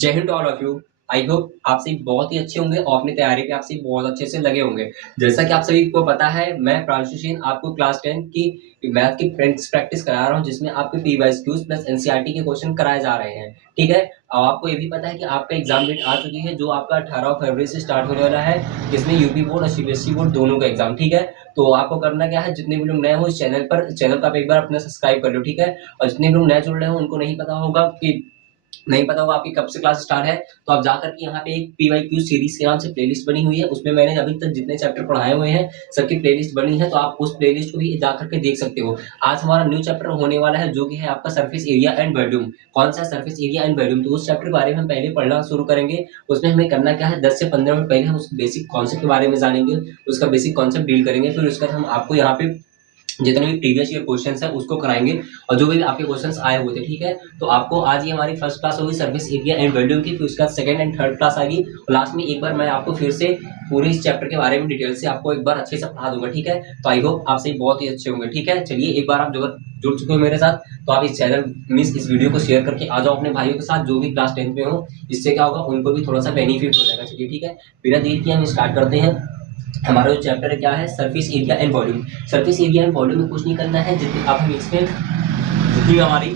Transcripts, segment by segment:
जय Hind all of you. I hope आप सभी बहुत ही अच्छे होंगे और अपनी तैयारी पे आप सभी बहुत अच्छे से लगे होंगे। जैसा कि आप सभी को पता है, मैं प्रांशु सिंह आपको क्लास 10 की मैथ की प्रैक्टिस करा रहा हूँ, जिसमें आपके पीवाईक्यूज प्लस एनसीईआरटी के क्वेश्चन कराए जा रहे हैं। ठीक है, और आपको ये भी पता है कि आपका एग्जाम डेट आ चुकी है, जो आपका 18 फरवरी से स्टार्ट होने वाला है। इसमें यूपी बोर्ड और सीबीएसई बोर्ड दोनों का एग्जाम। ठीक है, तो आपको करना क्या है, जितने भी लोग नए हो इस चैनल को आप एक बार अपना सब्सक्राइब कर लो। ठीक है, और जितने भी लोग नए जुड़ रहे हो उनको नहीं पता होगा आपकी कब से क्लास स्टार्ट है, तो आप जाकर के यहाँ पे एक पीवाईक्यू सीरीज के नाम से प्लेलिस्ट बनी हुई है। उसमें मैंने अभी तक जितने चैप्टर पढ़ाए हुए हैं सबकी प्लेलिस्ट बनी है, तो आप उस प्लेलिस्ट को भी जाकर के देख सकते हो। आज हमारा न्यू चैप्टर होने वाला है, जो कि है आपका सरफेस एरिया एंड वॉल्यूम। कौन सा सरफेस एरिया एंड वॉल्यूम, तो उस चैप्टर के बारे में हम पहले पढ़ना शुरू करेंगे। उसमें हमें करना क्या है, 10 से 15 मिनट पहले हम उस बेसिक कॉन्सेप्ट के बारे में जानेंगे, उसका बेसिक कॉन्सेप्ट डील करेंगे। फिर उसके बाद हम आपको यहाँ पे जितने भी प्रीवियस ईयर क्वेश्चंस है उसको कराएंगे, और जो भी आपके क्वेश्चंस आए हुए थे। ठीक है, तो आपको आज ये हमारी फर्स्ट क्लास होगी सरफेस एरिया एंड वॉल्यूम की, फिर उसका सेकंड एंड थर्ड क्लास आएगी, और लास्ट में एक बार मैं आपको फिर से पूरे इस चैप्टर के बारे में डिटेल से आपको एक बार अच्छे से पढ़ा दूंगा। ठीक है, तो आई होप आप सही बहुत ही अच्छे होंगे। ठीक है, चलिए एक बार आप जुड़ चुके हो मेरे साथ, तो आप इस चैनल मीन्स इस वीडियो को शेयर करके आ जाओ अपने भाइयों के साथ, जो भी क्लास 10 में हो। इससे क्या होगा, उनको भी थोड़ा सा बेनिफिट हो जाएगा। चलिए ठीक है, बिना देर किए हम स्टार्ट करते हैं। हमारा जो चैप्टर है क्या है, surface area and volume. Surface area and volume में कुछ नहीं करना है, जितनी अब हम इसमें जितनी हमारी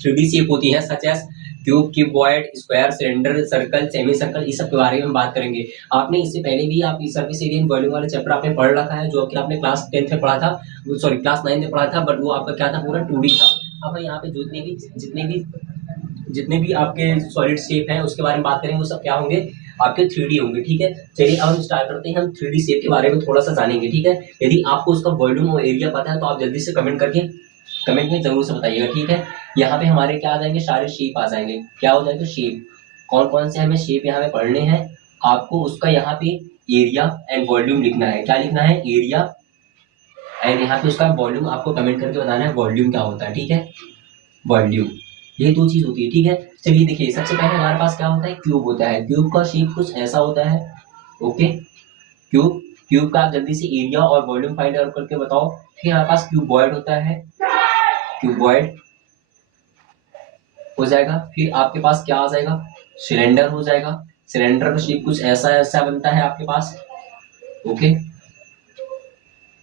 3D शेप होती है, such as cube, cuboid, square, cylinder, circle, semi circle, इस सब के बारे में हम बात करेंगे। आपने इससे पहले भी आप इस सरफेस एरिया एंड वॉल्यूम वाले चैप्टर आपने पढ़ रखा है, जो कि आपने क्लास 10 में पढ़ा था, सॉरी क्लास 9 में पढ़ा था, बट वो आपका क्या था, पूरा 2D था। अब यहाँ पे जितने भी आपके सॉलिड शेप हैं उसके बारे में बात करेंगे, वो सब क्या होंगे, आपके 3D होंगे। ठीक है, चलिए अब हम स्टार्ट करते हैं। हम 3D शेप के बारे में थोड़ा सा जानेंगे। ठीक है, यदि आपको उसका वॉल्यूम और एरिया पता है तो आप जल्दी से कमेंट में जरूर से बताइएगा। ठीक है, यहाँ पे हमारे क्या आ जाएंगे, सारे शेप आ जाएंगे। क्या हो जाएगा, शेप। कौन कौन से हमें शेप यहाँ पे पढ़ने हैं, आपको उसका यहाँ पे एरिया एंड वॉल्यूम लिखना है। क्या लिखना है, एरिया एंड यहाँ पे उसका वॉल्यूम आपको कमेंट करके बताना है वॉल्यूम क्या होता है। ठीक है, वॉल्यूम, ये दो चीज होती है। ठीक है, चलिए देखिए, सबसे पहले हमारे पास क्या होता है, क्यूब होता है। क्यूब का शेप कुछ ऐसा होता है। ओके, क्यूब क्यूब का आप जल्दी से एरिया और वॉल्यूम फाइंड आउट करके बताओ। फिर हमारे पास क्यूबॉइड होता है, क्यूबॉइड हो जाएगा। फिर आपके पास क्या आ जाएगा, सिलेंडर हो जाएगा। सिलेंडर का शेप कुछ ऐसा ऐसा बनता है आपके पास। ओके,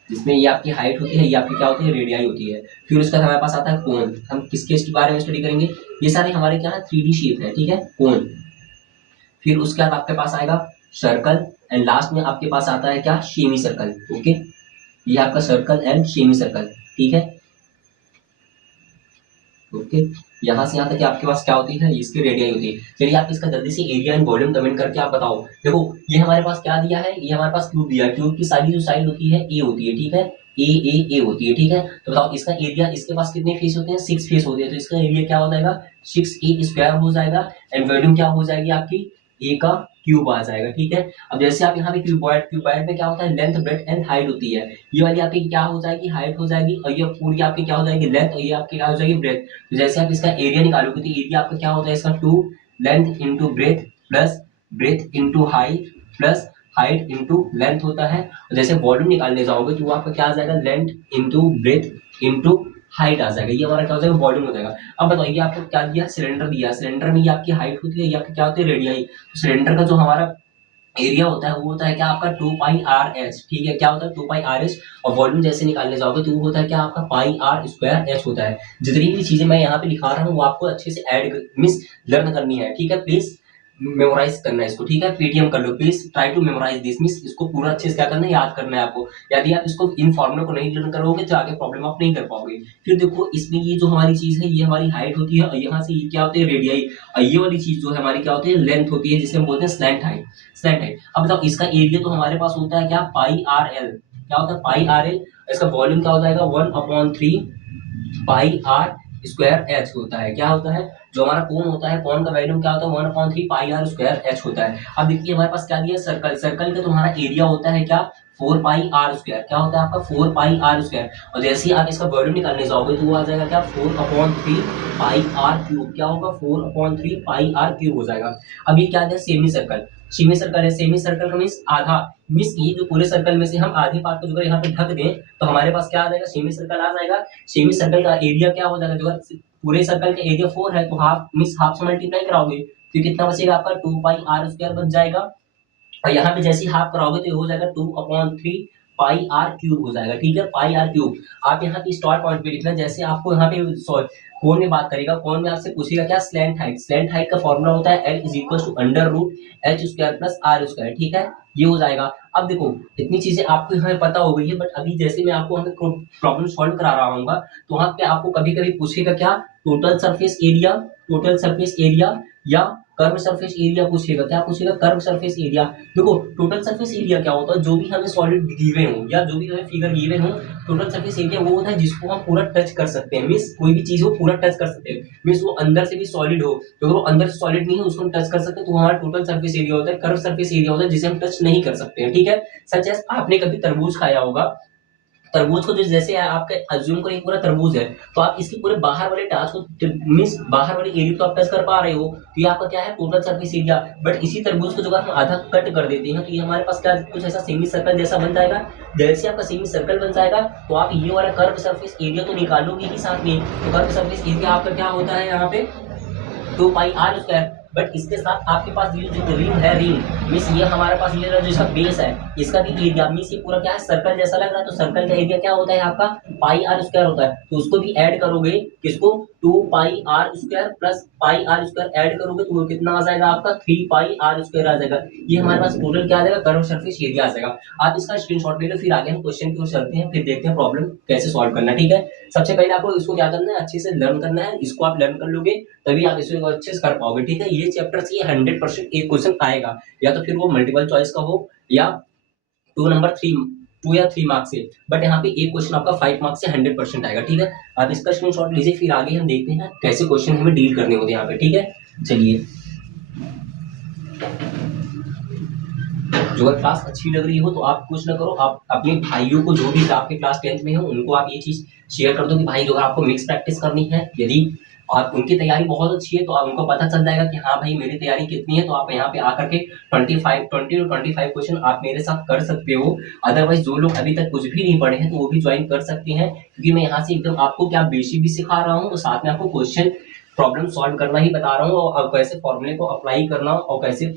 जिसमें ये आपकी हाइट होती है, ये आपकी क्या होती है, रेडियाई होती है। फिर उसका हमारे पास आता है कोन। हम किसके इसके बारे में स्टडी करेंगे, ये सारे हमारे क्या है, 3D शेप है। ठीक है, कोन। फिर उसके बाद आपके पास आएगा सर्कल, एंड लास्ट में आपके पास आता है क्या, सेमी सर्कल। ओके, ये आपका सर्कल एंड सेमी सर्कल। ठीक है, ओके, यहाँ से यहाँ तक आपके पास क्या होती है, इसकी रेडियाई होती है। चलिए आप इसका जल्दी से एरिया एंड वॉल्यूम कमेंट करके आप बताओ। देखो, ये हमारे पास क्या दिया है, ये हमारे पास क्यूब दिया है। क्यूब की सारी जो साइड होती है ए होती है। ठीक है, ए होती है। ठीक है, तो बताओ इसका एरिया, इसके पास कितने फेस होते हैं, 6 फेस होते हैं, तो इसका एरिया क्या हो जाएगा, 6a² हो जाएगा। एंड वॉल्यूम क्या हो जाएगी आपकी, ए का क्यूब आ जाएगा। ठीक है, अब जैसे आप यहाँ पे क्यूबॉइड में क्या होता है, लेंथ, ब्रेड्थ एंड हाइट होती है। ये वाली आपकी क्या हो जाएगी, हाइट हो जाएगी, और ये पूरी आपकी क्या हो जाएगी, लेंथ, और ये आपकी क्या हो जाएगी, ब्रेथ। तो जैसे आप इसका एरिया निकालोगे तो एरिया आपका क्या होता है, इसका 2 length into breath plus breadth into height plus height into length होता है। और जैसे वॉल्यूम निकालने जाओगे तो वो आपका क्या आ जाएगा, length into breadth into height आ जाएगा। ये हमारा क्या हो जाएगा, वॉल्यूम हो जाएगा। अब बताइए आपको क्या दिया, सिलेंडर दिया। सिलेंडर में ये आपकी हाइट होती है, ये आपकी क्या होती है, रेडियाई। तो सिलेंडर का जो हमारा एरिया होता है वो होता है क्या, आपका 2πr/h। ठीक है, क्या होता है, 2πr/h। और वॉल्यूम जैसे निकालने जाओगे तो वो होता है क्या, आपका πr² होता है। जितनी भी चीजें मैं यहाँ पे दिखा रहा हूँ वो आपको अच्छे से ऐड मीन्स लर्न करनी है। ठीक है, प्लीज मेमोराइज करना है इसको। ठीक है, पीटीएम कर लो, please try to memorise this means इसको पूरा अच्छे से क्या करना है, याद करना है आपको। यदि आप इसको इन फॉर्मूले को नहीं लर्न करोगे तो आगे प्रॉब्लम आप नहीं कर पाओगे। फिर देखो, इसमें ये जो हमारी चीज है, ये हमारी हाइट होती है, और यहाँ से ये क्या होती है, रेडियाई। और ये वाली चीज जो है हमारी क्या होती है, लेंथ होती है, जिसे हम बोलते हैं स्लैंट हाइट। स्लैंट हाइट, अब बताओ इसका एरिया तो हमारे पास होता है क्या, πr/l। क्या होता है, πr/l। इसका वॉल्यूम क्या हो जाएगा, 1/3πr² होता है। क्या होता है, जो हमारा कोण होता है, कोण का वैल्यूम क्या होता है, 1/3πr² होता है। अब देखिए हमारे पास क्या दिया, सर्कल। सर्कल का तुम्हारा एरिया होता है क्या, 4πr²। क्या होता है आपका, 4πr²। और जैसे ही आप इसका वॉल्यूम निकालने जाओगे तो वो आ जाएगा क्या, 4/3πr³। क्या होगा, 4/3πr³ हो जाएगा। अब ये क्या है, सेमी सर्कल। सेमी सर्कल है, सेमी सर्कल का मीन्स आधा। मीन्स ये जो पूरे सर्कल में से हम आधे पार्ट को जो यहाँ पे ढक दें तो हमारे पास क्या आ जाएगा, सेमी सर्कल आ जाएगा। सेमी सर्कल का एरिया क्या हो जाएगा, जो पूरे सर्कल का एरिया 4 है, तो हाफ मीन्स हाफ से मल्टीप्लाई कराओगे तो कितना बचेगा आपका 2 पाई आर स्क्वायर बच जाएगा। और यहाँ पे जैसे ही हाफ कराओगे तो ये हो जाएगा 2/3 पाई आर क्यूब हो जाएगा। ठीक है, पाई आर क्यूब। आप यहाँ पे स्टार्ट पॉइंट पे लिखना, जैसे आपको यहाँ पे कौन में बात करेगा, कौन में आपसे पूछेगा क्या, स्लैंट हाइट। स्लैंट हाइट का फॉर्मूला होता है L is equal to under root H square plus R square. ठीक है, ये हो जाएगा। अब देखो इतनी चीजें आपको हमें पता हो गई है, बट अभी जैसे मैं आपको हमें प्रॉब्लम सॉल्व करा रहा हूँ तो वहां पे आपको कभी कभी पूछेगा क्या, total surface area, total surface area या कर्व सरफेस एरिया पूछेगा। क्या पूछेगा, कर्व सरफेस एरिया। देखो टोटल सरफेस एरिया क्या होता है, जो भी हमें सॉलिड गिवन हो या जो भी हमें फिगर गिवन हो, टोटल सरफेस एरिया वो होता है जिसको हम पूरा टच कर सकते हैं। मीन्स कोई भी चीज हो पूरा टच कर सकते हैं, मीन्स वो अंदर से भी सॉलिड हो, तो वो अंदर से सॉलिड नहीं है उसको हम टच कर सकते हैं, तो हमारा टोटल सरफेस एरिया होता है। कर्व सरफेस एरिया होता है जिसे हम टच नहीं कर सकते हैं। ठीक है, सच एज आपने कभी तरबूज खाया होगा, तरबूज को जो जैसे आपके अज्यूम करें पूरा तरबूज है, तो आप इसके पूरे बाहर वाले टाच को मीन्स बाहर वाले एरिया तो आप टच कर पा रहे हो, तो ये आपका क्या है, टोटल सरफेस एरिया। बट इसी तरबूज को जब हम आधा कट कर देते हैं तो ये हमारे पास क्या कुछ ऐसा सेमी सर्कल जैसा बन जाएगा। जैसे आपका सेमी सर्कल बन जाएगा तो आप ये वाला कर्व सरफेस एरिया तो निकालोगे ही साथ में। तो कर्व सरफेस एरिया आपका क्या होता है यहाँ पे 2 पाई आर स्क्वायर। बट इसके साथ आपके पास ये जो रिंग है, रिंग मीन्स ये हमारे पास ये जो इसका बेस है, इसका भी एरिया मीन्स ये पूरा क्या है, सर्कल जैसा लग रहा है, तो सर्कल का एरिया क्या होता है आपका पाई आर स्क्वायर होता है। तो उसको भी ऐड करोगे, किसको, 2 pi r square plus pi r square add करोगे तो वो कितना आ जाएगा आपका 3 पाई आर स्क्वायर आ जाएगा। ये हमारे पास टोटल क्या आ जाएगा, कर्व सरफेस एरिया आ जाएगा। आप इसका स्क्रीनशॉट ले लो, फिर आगे हम क्वेश्चन की ओर चलते हैं, फिर देखते हैं प्रॉब्लम कैसे सॉल्व करना। ठीक है, सबसे पहले आपको इसको क्या करना है, अच्छे से लर्न करना है। इसको आप लर्न कर लोगे तभी आप इसको अच्छे से कर पाओगे। ठीक है, ये चैप्टर से 100% एक क्वेश्चन आएगा, या तो फिर वो मल्टीपल चॉइस का हो या 2 या 3 मार्क्स से, बट यहाँ पे एक क्वेश्चन आपका 5 मार्क्स से 100% आएगा। ठीक है, आप इसका स्क्रीनशॉट लीजिए, फिर आगे हम देखते हैं कैसे क्वेश्चन हमें डील करने होते हैं यहाँ पे। ठीक है, चलिए, जो अगर क्लास अच्छी लग रही हो तो आप कुछ ना करो, आप अपने भाइयों को जो भी आपके क्लास 10th में हो उनको आप ये चीज शेयर कर दो कि भाई जो अगर आपको मिक्स प्रैक्टिस करनी है, यदि और उनकी तैयारी बहुत अच्छी है तो उनको पता चल जाएगा कि हाँ भाई मेरी तैयारी कितनी है, तो आप यहाँ पे आकर के 20 to 25 क्वेश्चन आप मेरे साथ कर सकते हो। अदरवाइज जो लोग अभी तक कुछ भी नहीं पढ़े हैं तो वो भी ज्वाइन कर सकते हैं, क्योंकि मैं यहाँ से एकदम आपको क्या बेसिक भी सिखा रहा हूँ, तो साथ में आपको क्वेश्चन प्रॉब्लम सॉल्व करना ही बता रहा हूँ, और कैसे फॉर्मूले को अप्लाई करना और कैसे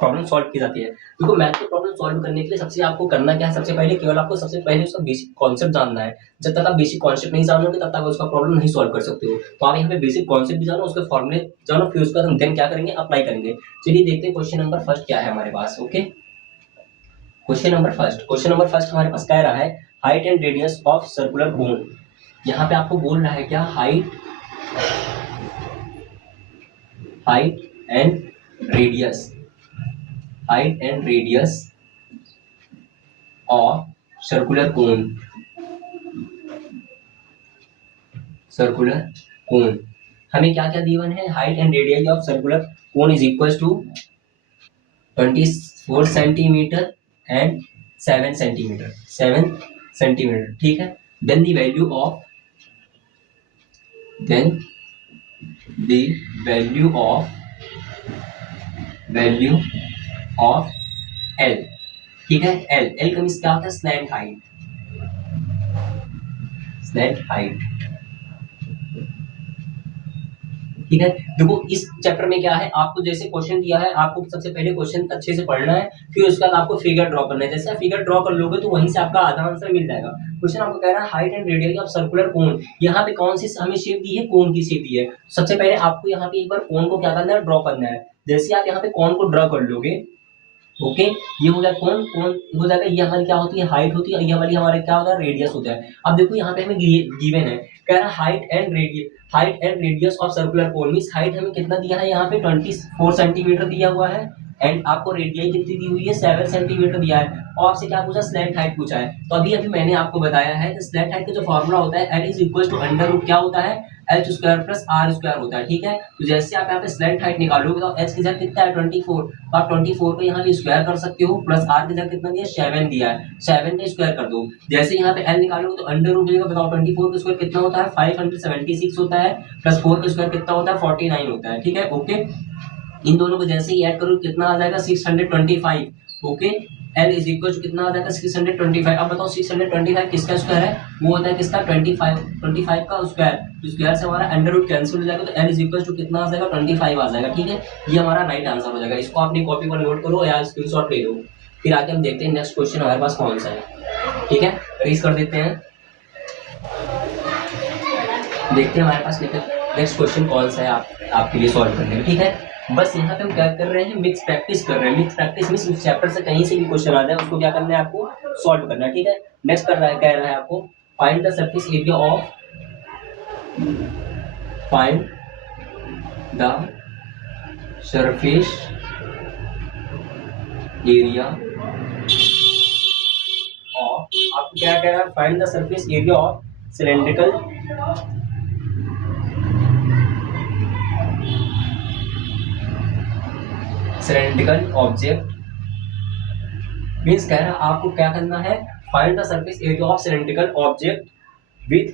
प्रॉब्लम सॉल्व की जाती है। देखो मैथ की प्रॉब्लम सॉल्व करने के लिए सबसे आपको करना क्या है, सबसे पहले केवल आपको सबसे पहले उसका बेसिक कॉन्सेप्ट जानना है। जब तक आप बेसिक कॉन्सेप्ट नहीं जानोगे तब तक उसका प्रॉब्लम नहीं सॉल्व कर सकते हो। तो आप यहाँ पे बेसिक कॉन्सेप्ट भी जानो, उसके फॉर्मूले जानो, फिर उसके बाद हम देन क्या करेंगे, अप्लाई करेंगे। चलिए देखते हैं क्वेश्चन नंबर फर्स्ट क्या है हमारे पास। ओके, क्वेश्चन नंबर फर्स्ट हमारे पास कह रहा है height and radius of circular cone. यहाँ पे आपको बोल रहा है क्या, height and radius, height and radius of circular cone, circular cone. हमें क्या क्या गिवन है, height and radius of circular cone is equal to 24 centimetre and 7 centimetre, 7 centimetre. ठीक है, then the value of L. ठीक है, एल का means क्या होता है, स्लैंट हाइट, स्लैंट हाइट। ठीक है, देखो इस चैप्टर में क्या है, आपको जैसे क्वेश्चन दिया है, आपको सबसे पहले क्वेश्चन अच्छे से पढ़ना है, फिर उसके बाद आपको फिगर ड्रॉ करना है। जैसे आप फिगर ड्रॉ कर लोगे तो वहीं से आपका आधा आंसर मिल जाएगा। क्वेश्चन आपको कह रहा है height and radius of circular cone. यहाँ पे कौन सी हमें शेप दी है, कोन की शेप दी है। सबसे पहले आपको यहाँ पे एक बार कोन को क्या करना है, ड्रॉ करना है। जैसे आप यहाँ पे कोन को ड्रॉ कर लोगे, ओके, ये हो जाएगा कोन, कोन हो जाएगा, ये हमारी क्या होती है, हाइट होती है, ये वाली हमारे क्या होता है, रेडियस होता है। अब देखो यहाँ पे हमें गिवन है, कह रहा है height and radius of circular cone. Means height हमें कितना दिया है, यहाँ पे 24 सेंटीमीटर दिया हुआ है, एंड आपको रेडियस कितनी दी हुई है, 7 सेंटीमीटर दिया है, और आपसे क्या पूछा, स्लैंट हाइट पूछा है। तो अभी मैंने आपको बताया है कि स्लैंट हाइट का जो फॉर्मूला होता है L is equal to under root क्या होता है, H square plus R square होता है। ठीक है, तो जैसे आप यहाँ पे स्लैंट हाइट निकालोगे तो एच की जगह कितना है 24, तो आप 24 को यहाँ पे स्क्वायर कर सकते हो, प्लस आर की जगह कितना दिया 7 दिया है, 7 का स्क्वायर कर दो। जैसे यहाँ पे एल निकालोगे तो अंडर रूट देगा, बताओ 24 का स्क्वायर कितना होता है, 576 होता है, प्लस 4 का स्क्वायर कितना होता है, 49 होता है। ठीक है, ओके, इन दोनों को जैसे ही ऐड करो कितना आ जाएगा, 625। Okay, L is equal to कितना आ जाएगा 625। अब बताओ 625 किसका स्क्वायर है, वो होता है किसका 25 का स्क्वायर, तो स्क्वायर से हमारा अंडर रूट कैंसिल हो जाएगा, तो L इज इक्वल टू कितना आ जाएगा 25 आ जाएगा। ठीक है, ये हमारा राइट आंसर हो जाएगा। इसको अपनी कॉपी पर नोट करो या स्क्रीनशॉट ले लो। फिर आगे हम देखते हैं नेक्स्ट क्वेश्चन हमारे पास कौन सा है। ठीक है, रेस कर देते हैं, देखते हैं हमारे पास नेक्स्ट क्वेश्चन कौन सा है आपके लिए सॉल्व करने में। ठीक है, बस यहाँ पे हम क्या कर रहे हैं, मिक्स प्रैक्टिस कर रहे हैं। मिक्स प्रैक्टिस मींस उस चैप्टर से कहीं से भी क्वेश्चन आ जाए उसको क्या करना है, आपको सॉल्व करना है। ठीक है, नेक्स्ट कर रहा है, कह रहा है आपको find the surface area of find the surface area of, आपको क्या कह रहा है, find the surface area of cylindrical object. Means कह रहा है आपको क्या करना है, find the surface area of cylindrical object with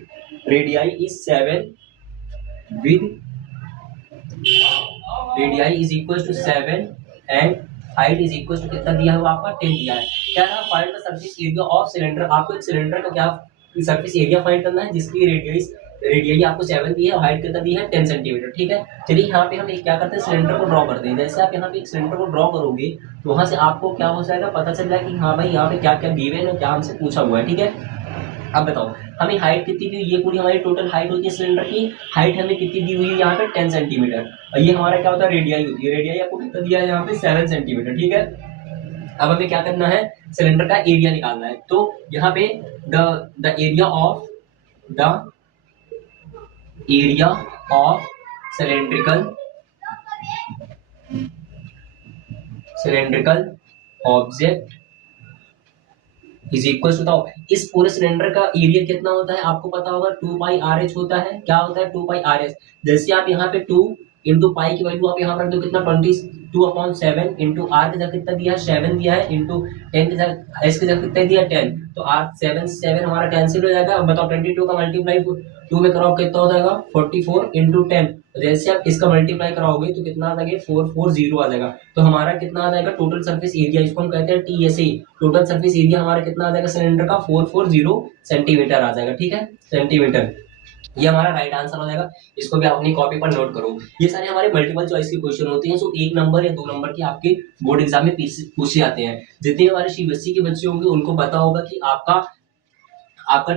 radii is 7, with radii is equal to 7 and height is equal to कितना दिया हुआ आपका 10 दिया है। क्या है, find the surface area of cylinder, आपको एक सिलेंडर का क्या सरफेस एरिया फाइंड करना है जिसकी रेडियाई आपको 7 दी है और हाइट कितना दी है 10 सेंटीमीटर। ठीक है, चलिए यहाँ पे हम एक क्या करते हैं, सिलेंडर को ड्रॉ करते हैं। जैसे आप यहाँ पे एक सिलेंडर को ड्रॉ करोगे तो वहां से आपको क्या हो जाएगा, पता चल जाएगा कि हाँ भाई यहाँ पे क्या क्या गिवन है, क्या हमसे पूछा हुआ है। ठीक है, अब बताओ हमें हाइट कितनी दी, ये पूरी हमारी टोटल हाइट होती है सिलेंडर की, हाइट हमें कितनी दी हुई है यहाँ पे 10 सेंटीमीटर, और ये हमारा क्या होता है रेडियाई होती है, रेडियाई आपको कितना दिया है यहाँ पे 7 सेंटीमीटर। ठीक है, अब हमें क्या करना है, सिलेंडर का एरिया निकालना है। तो यहाँ पे the area of cylindrical object is equal to, बताओ इस पूरे सिलेंडर का एरिया कितना होता है, आपको पता होगा 2 पाई आर एच होता है। क्या होता है 2 पाई आर एच, जैसे आप यहाँ पे 2 इंटू पाई की वैल्यू आप यहाँ पर दो कितना 22/7 इंटू आर की जगह कितना दिया है 7 दिया है, इंटू 10 की जगह एस की जगह कितना दिया 10, तो आर 7 हमारा कैंसिल हो जाएगा। अब बताओ 22 का मल्टीप्लाई 2 में कराओ कितना हो जाएगा 44 इंटू 10, जैसे आप इसका मल्टीप्लाई कराओगे तो कितना आ जाएगा 440 आ जाएगा। तो हमारा कितना आ जाएगा टोटल सरफेस एरिया, इसको हम कहते हैं टीएसए, टोटल सरफेस एरिया हमारा कितना आ जाएगा सिलेंडर का 440 सेंटीमीटर आ जाएगा। ठीक है, सेंटीमीटर, ये हमारा राइट आंसर हो जाएगा। इसको भी अपनी कॉपी पर नोट करो। ये सारे हमारे मल्टीपल चॉइस के क्वेश्चन होते हैं, जो 1 नंबर या 2 नंबर के आपके बोर्ड एग्जाम में पूछे जाते हैं। जितने हमारे सीबीएसई के बच्चे होंगे उनको पता होगा कि आपका आपका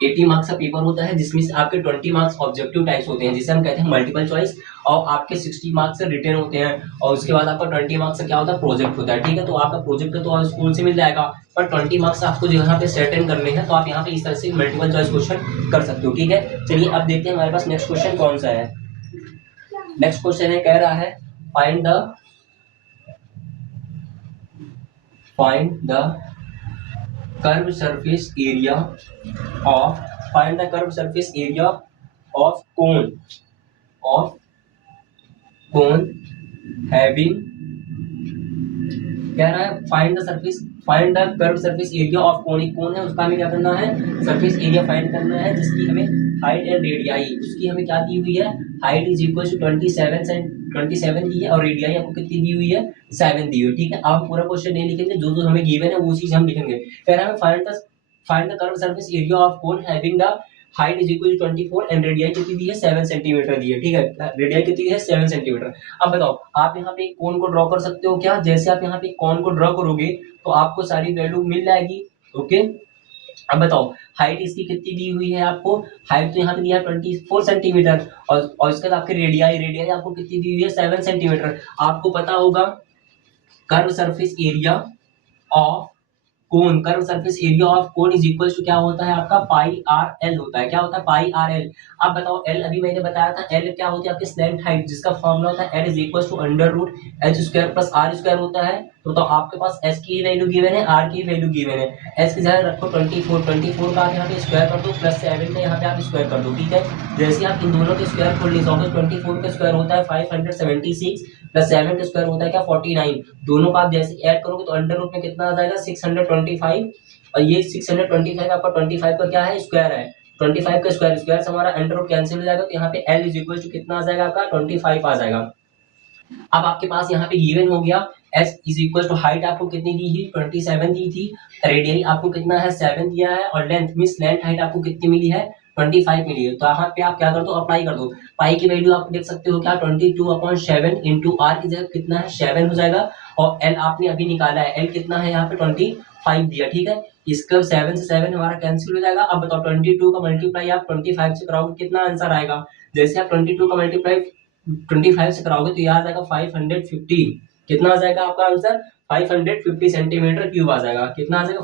80 मार्क्स का पेपर होता है जिसमें से आपके 20 मार्क्स ऑब्जेक्टिव टाइप्स होते हैं जिसे हम कहते हैं मल्टीपल चॉइस, और आपके 60 मार्क्स रिटर्न होते हैं, और उसके बाद आपका 20 मार्क्स का क्या होता है प्रोजेक्ट होता है। ठीक है, तो आपका प्रोजेक्ट तो आप स्कूल से मिल जाएगा, पर 20 मार्क्स आपको जो यहाँ पे सर्टेन करने हैं, तो आप यहाँ पे इस तरह से मल्टीपल चॉइस क्वेश्चन कर सकते हो। ठीक है, चलिए अब देखते हैं हमारे पास नेक्स्ट क्वेश्चन कौन सा है। नेक्स्ट क्वेश्चन है, कह रहा है find the curved surface area of find the curved surface area of cone having, कह रहा है find the curve surface area of कोन, एक कोन है उसका हमें क्या करना है सरफेस एरिया फाइंड करना है जिसकी हमें हाइट एंड रेडियाई, उसकी हमें क्या दी हुई है, हाइट इज इक्वल टू 27 दी है और रेडियाई आपको कितनी दी हुई है 7 दी हुई है। ठीक है, अब पूरा क्वेश्चन नहीं लिखेंगे, जो जो हमें गिवन है वो चीज हम लिखेंगे। कह रहा है find the curve surface area of cone having the height is equal to 24 and radii कितनी दी है 7 सेंटीमीटर दी है। ठीक है, रेडियाई कितनी दी है 7 सेंटीमीटर। अब बताओ आप यहाँ पे एक कोन को ड्रॉ कर सकते हो क्या, जैसे आप यहाँ पे कोन को ड्रॉ करोगे तो आपको सारी वैल्यू मिल जाएगी। ओके, अब बताओ हाइट इसकी कितनी दी हुई है आपको, हाइट तो यहाँ पे दिया है 24 सेंटीमीटर, और इसके बाद आपकी रेडियाई आपको कितनी दी हुई है 7 सेंटीमीटर। आपको पता होगा curve surface area of cone, curve surface area of cone is equal to क्या होता है आपका पाई आर एल होता है। क्या होता है पाई आर एल। अब बताओ एल, अभी मैंने बताया था एल क्या होती है आपकी स्लैंट हाइट, जिसका फॉर्मूला होता है L is equal to under root H square plus R square होता है। तो आपके पास एस की वैल्यू गिवन है, आर की वैल्यू गिवन है। एस की जगह रखो 24 का आप यहाँ पे स्क्वायर कर दो, प्लस 7 का यहाँ पे आप स्क्वायर कर दो। ठीक है, जैसे आप इन दोनों के स्क्वायर खोल लीजिए, 24 का स्क्वायर होता है 576 प्लस 7 का स्क्वायर होता है क्या 49, दोनों का आप जैसे ऐड करोगे तो अंडर रूट में कितना आ जाएगा 625, और ये 625 आपका 25 का क्या है स्क्वायर है, 25 का स्क्वायर से हमारा अंडर रूट कैंसिल हो जाएगा, तो यहाँ पे L इज इक्वल टू कितना आ जाएगा आपका 25 आ जाएगा। अब आपके पास यहाँ पे गिवन हो गया S is equal to height आपको कितनी दी थी 27 दी थी, रेडियस आपको कितना है 7 दिया है, और लेंथ मींस लेंथ हाइट आपको कितनी मिली है 25 मिली है। तो यहाँ पे आप क्या कर दो अप्लाई कर दो, पाई की वैल्यू आप देख सकते हो क्या 22/7 इंटू आर की जगह कितना है 7 हो जाएगा, और एल आपने अभी निकाला है, एल कितना है यहाँ पे 25 दिया, ठीक है। इसका 7 से 7 हमारा कैंसिल हो जाएगा। अब बताओ 22 का मल्टीप्लाई आप 25 से कराओगे कितना आंसर आएगा, जैसे आप 22 का मल्टीप्लाई 25 से कराओगे तो ये आ जाएगा 550, कितना आ जाएगा आपका आंसर 550 सेंटीमीटर क्यूब आ जाएगा, कितना आ जाएगा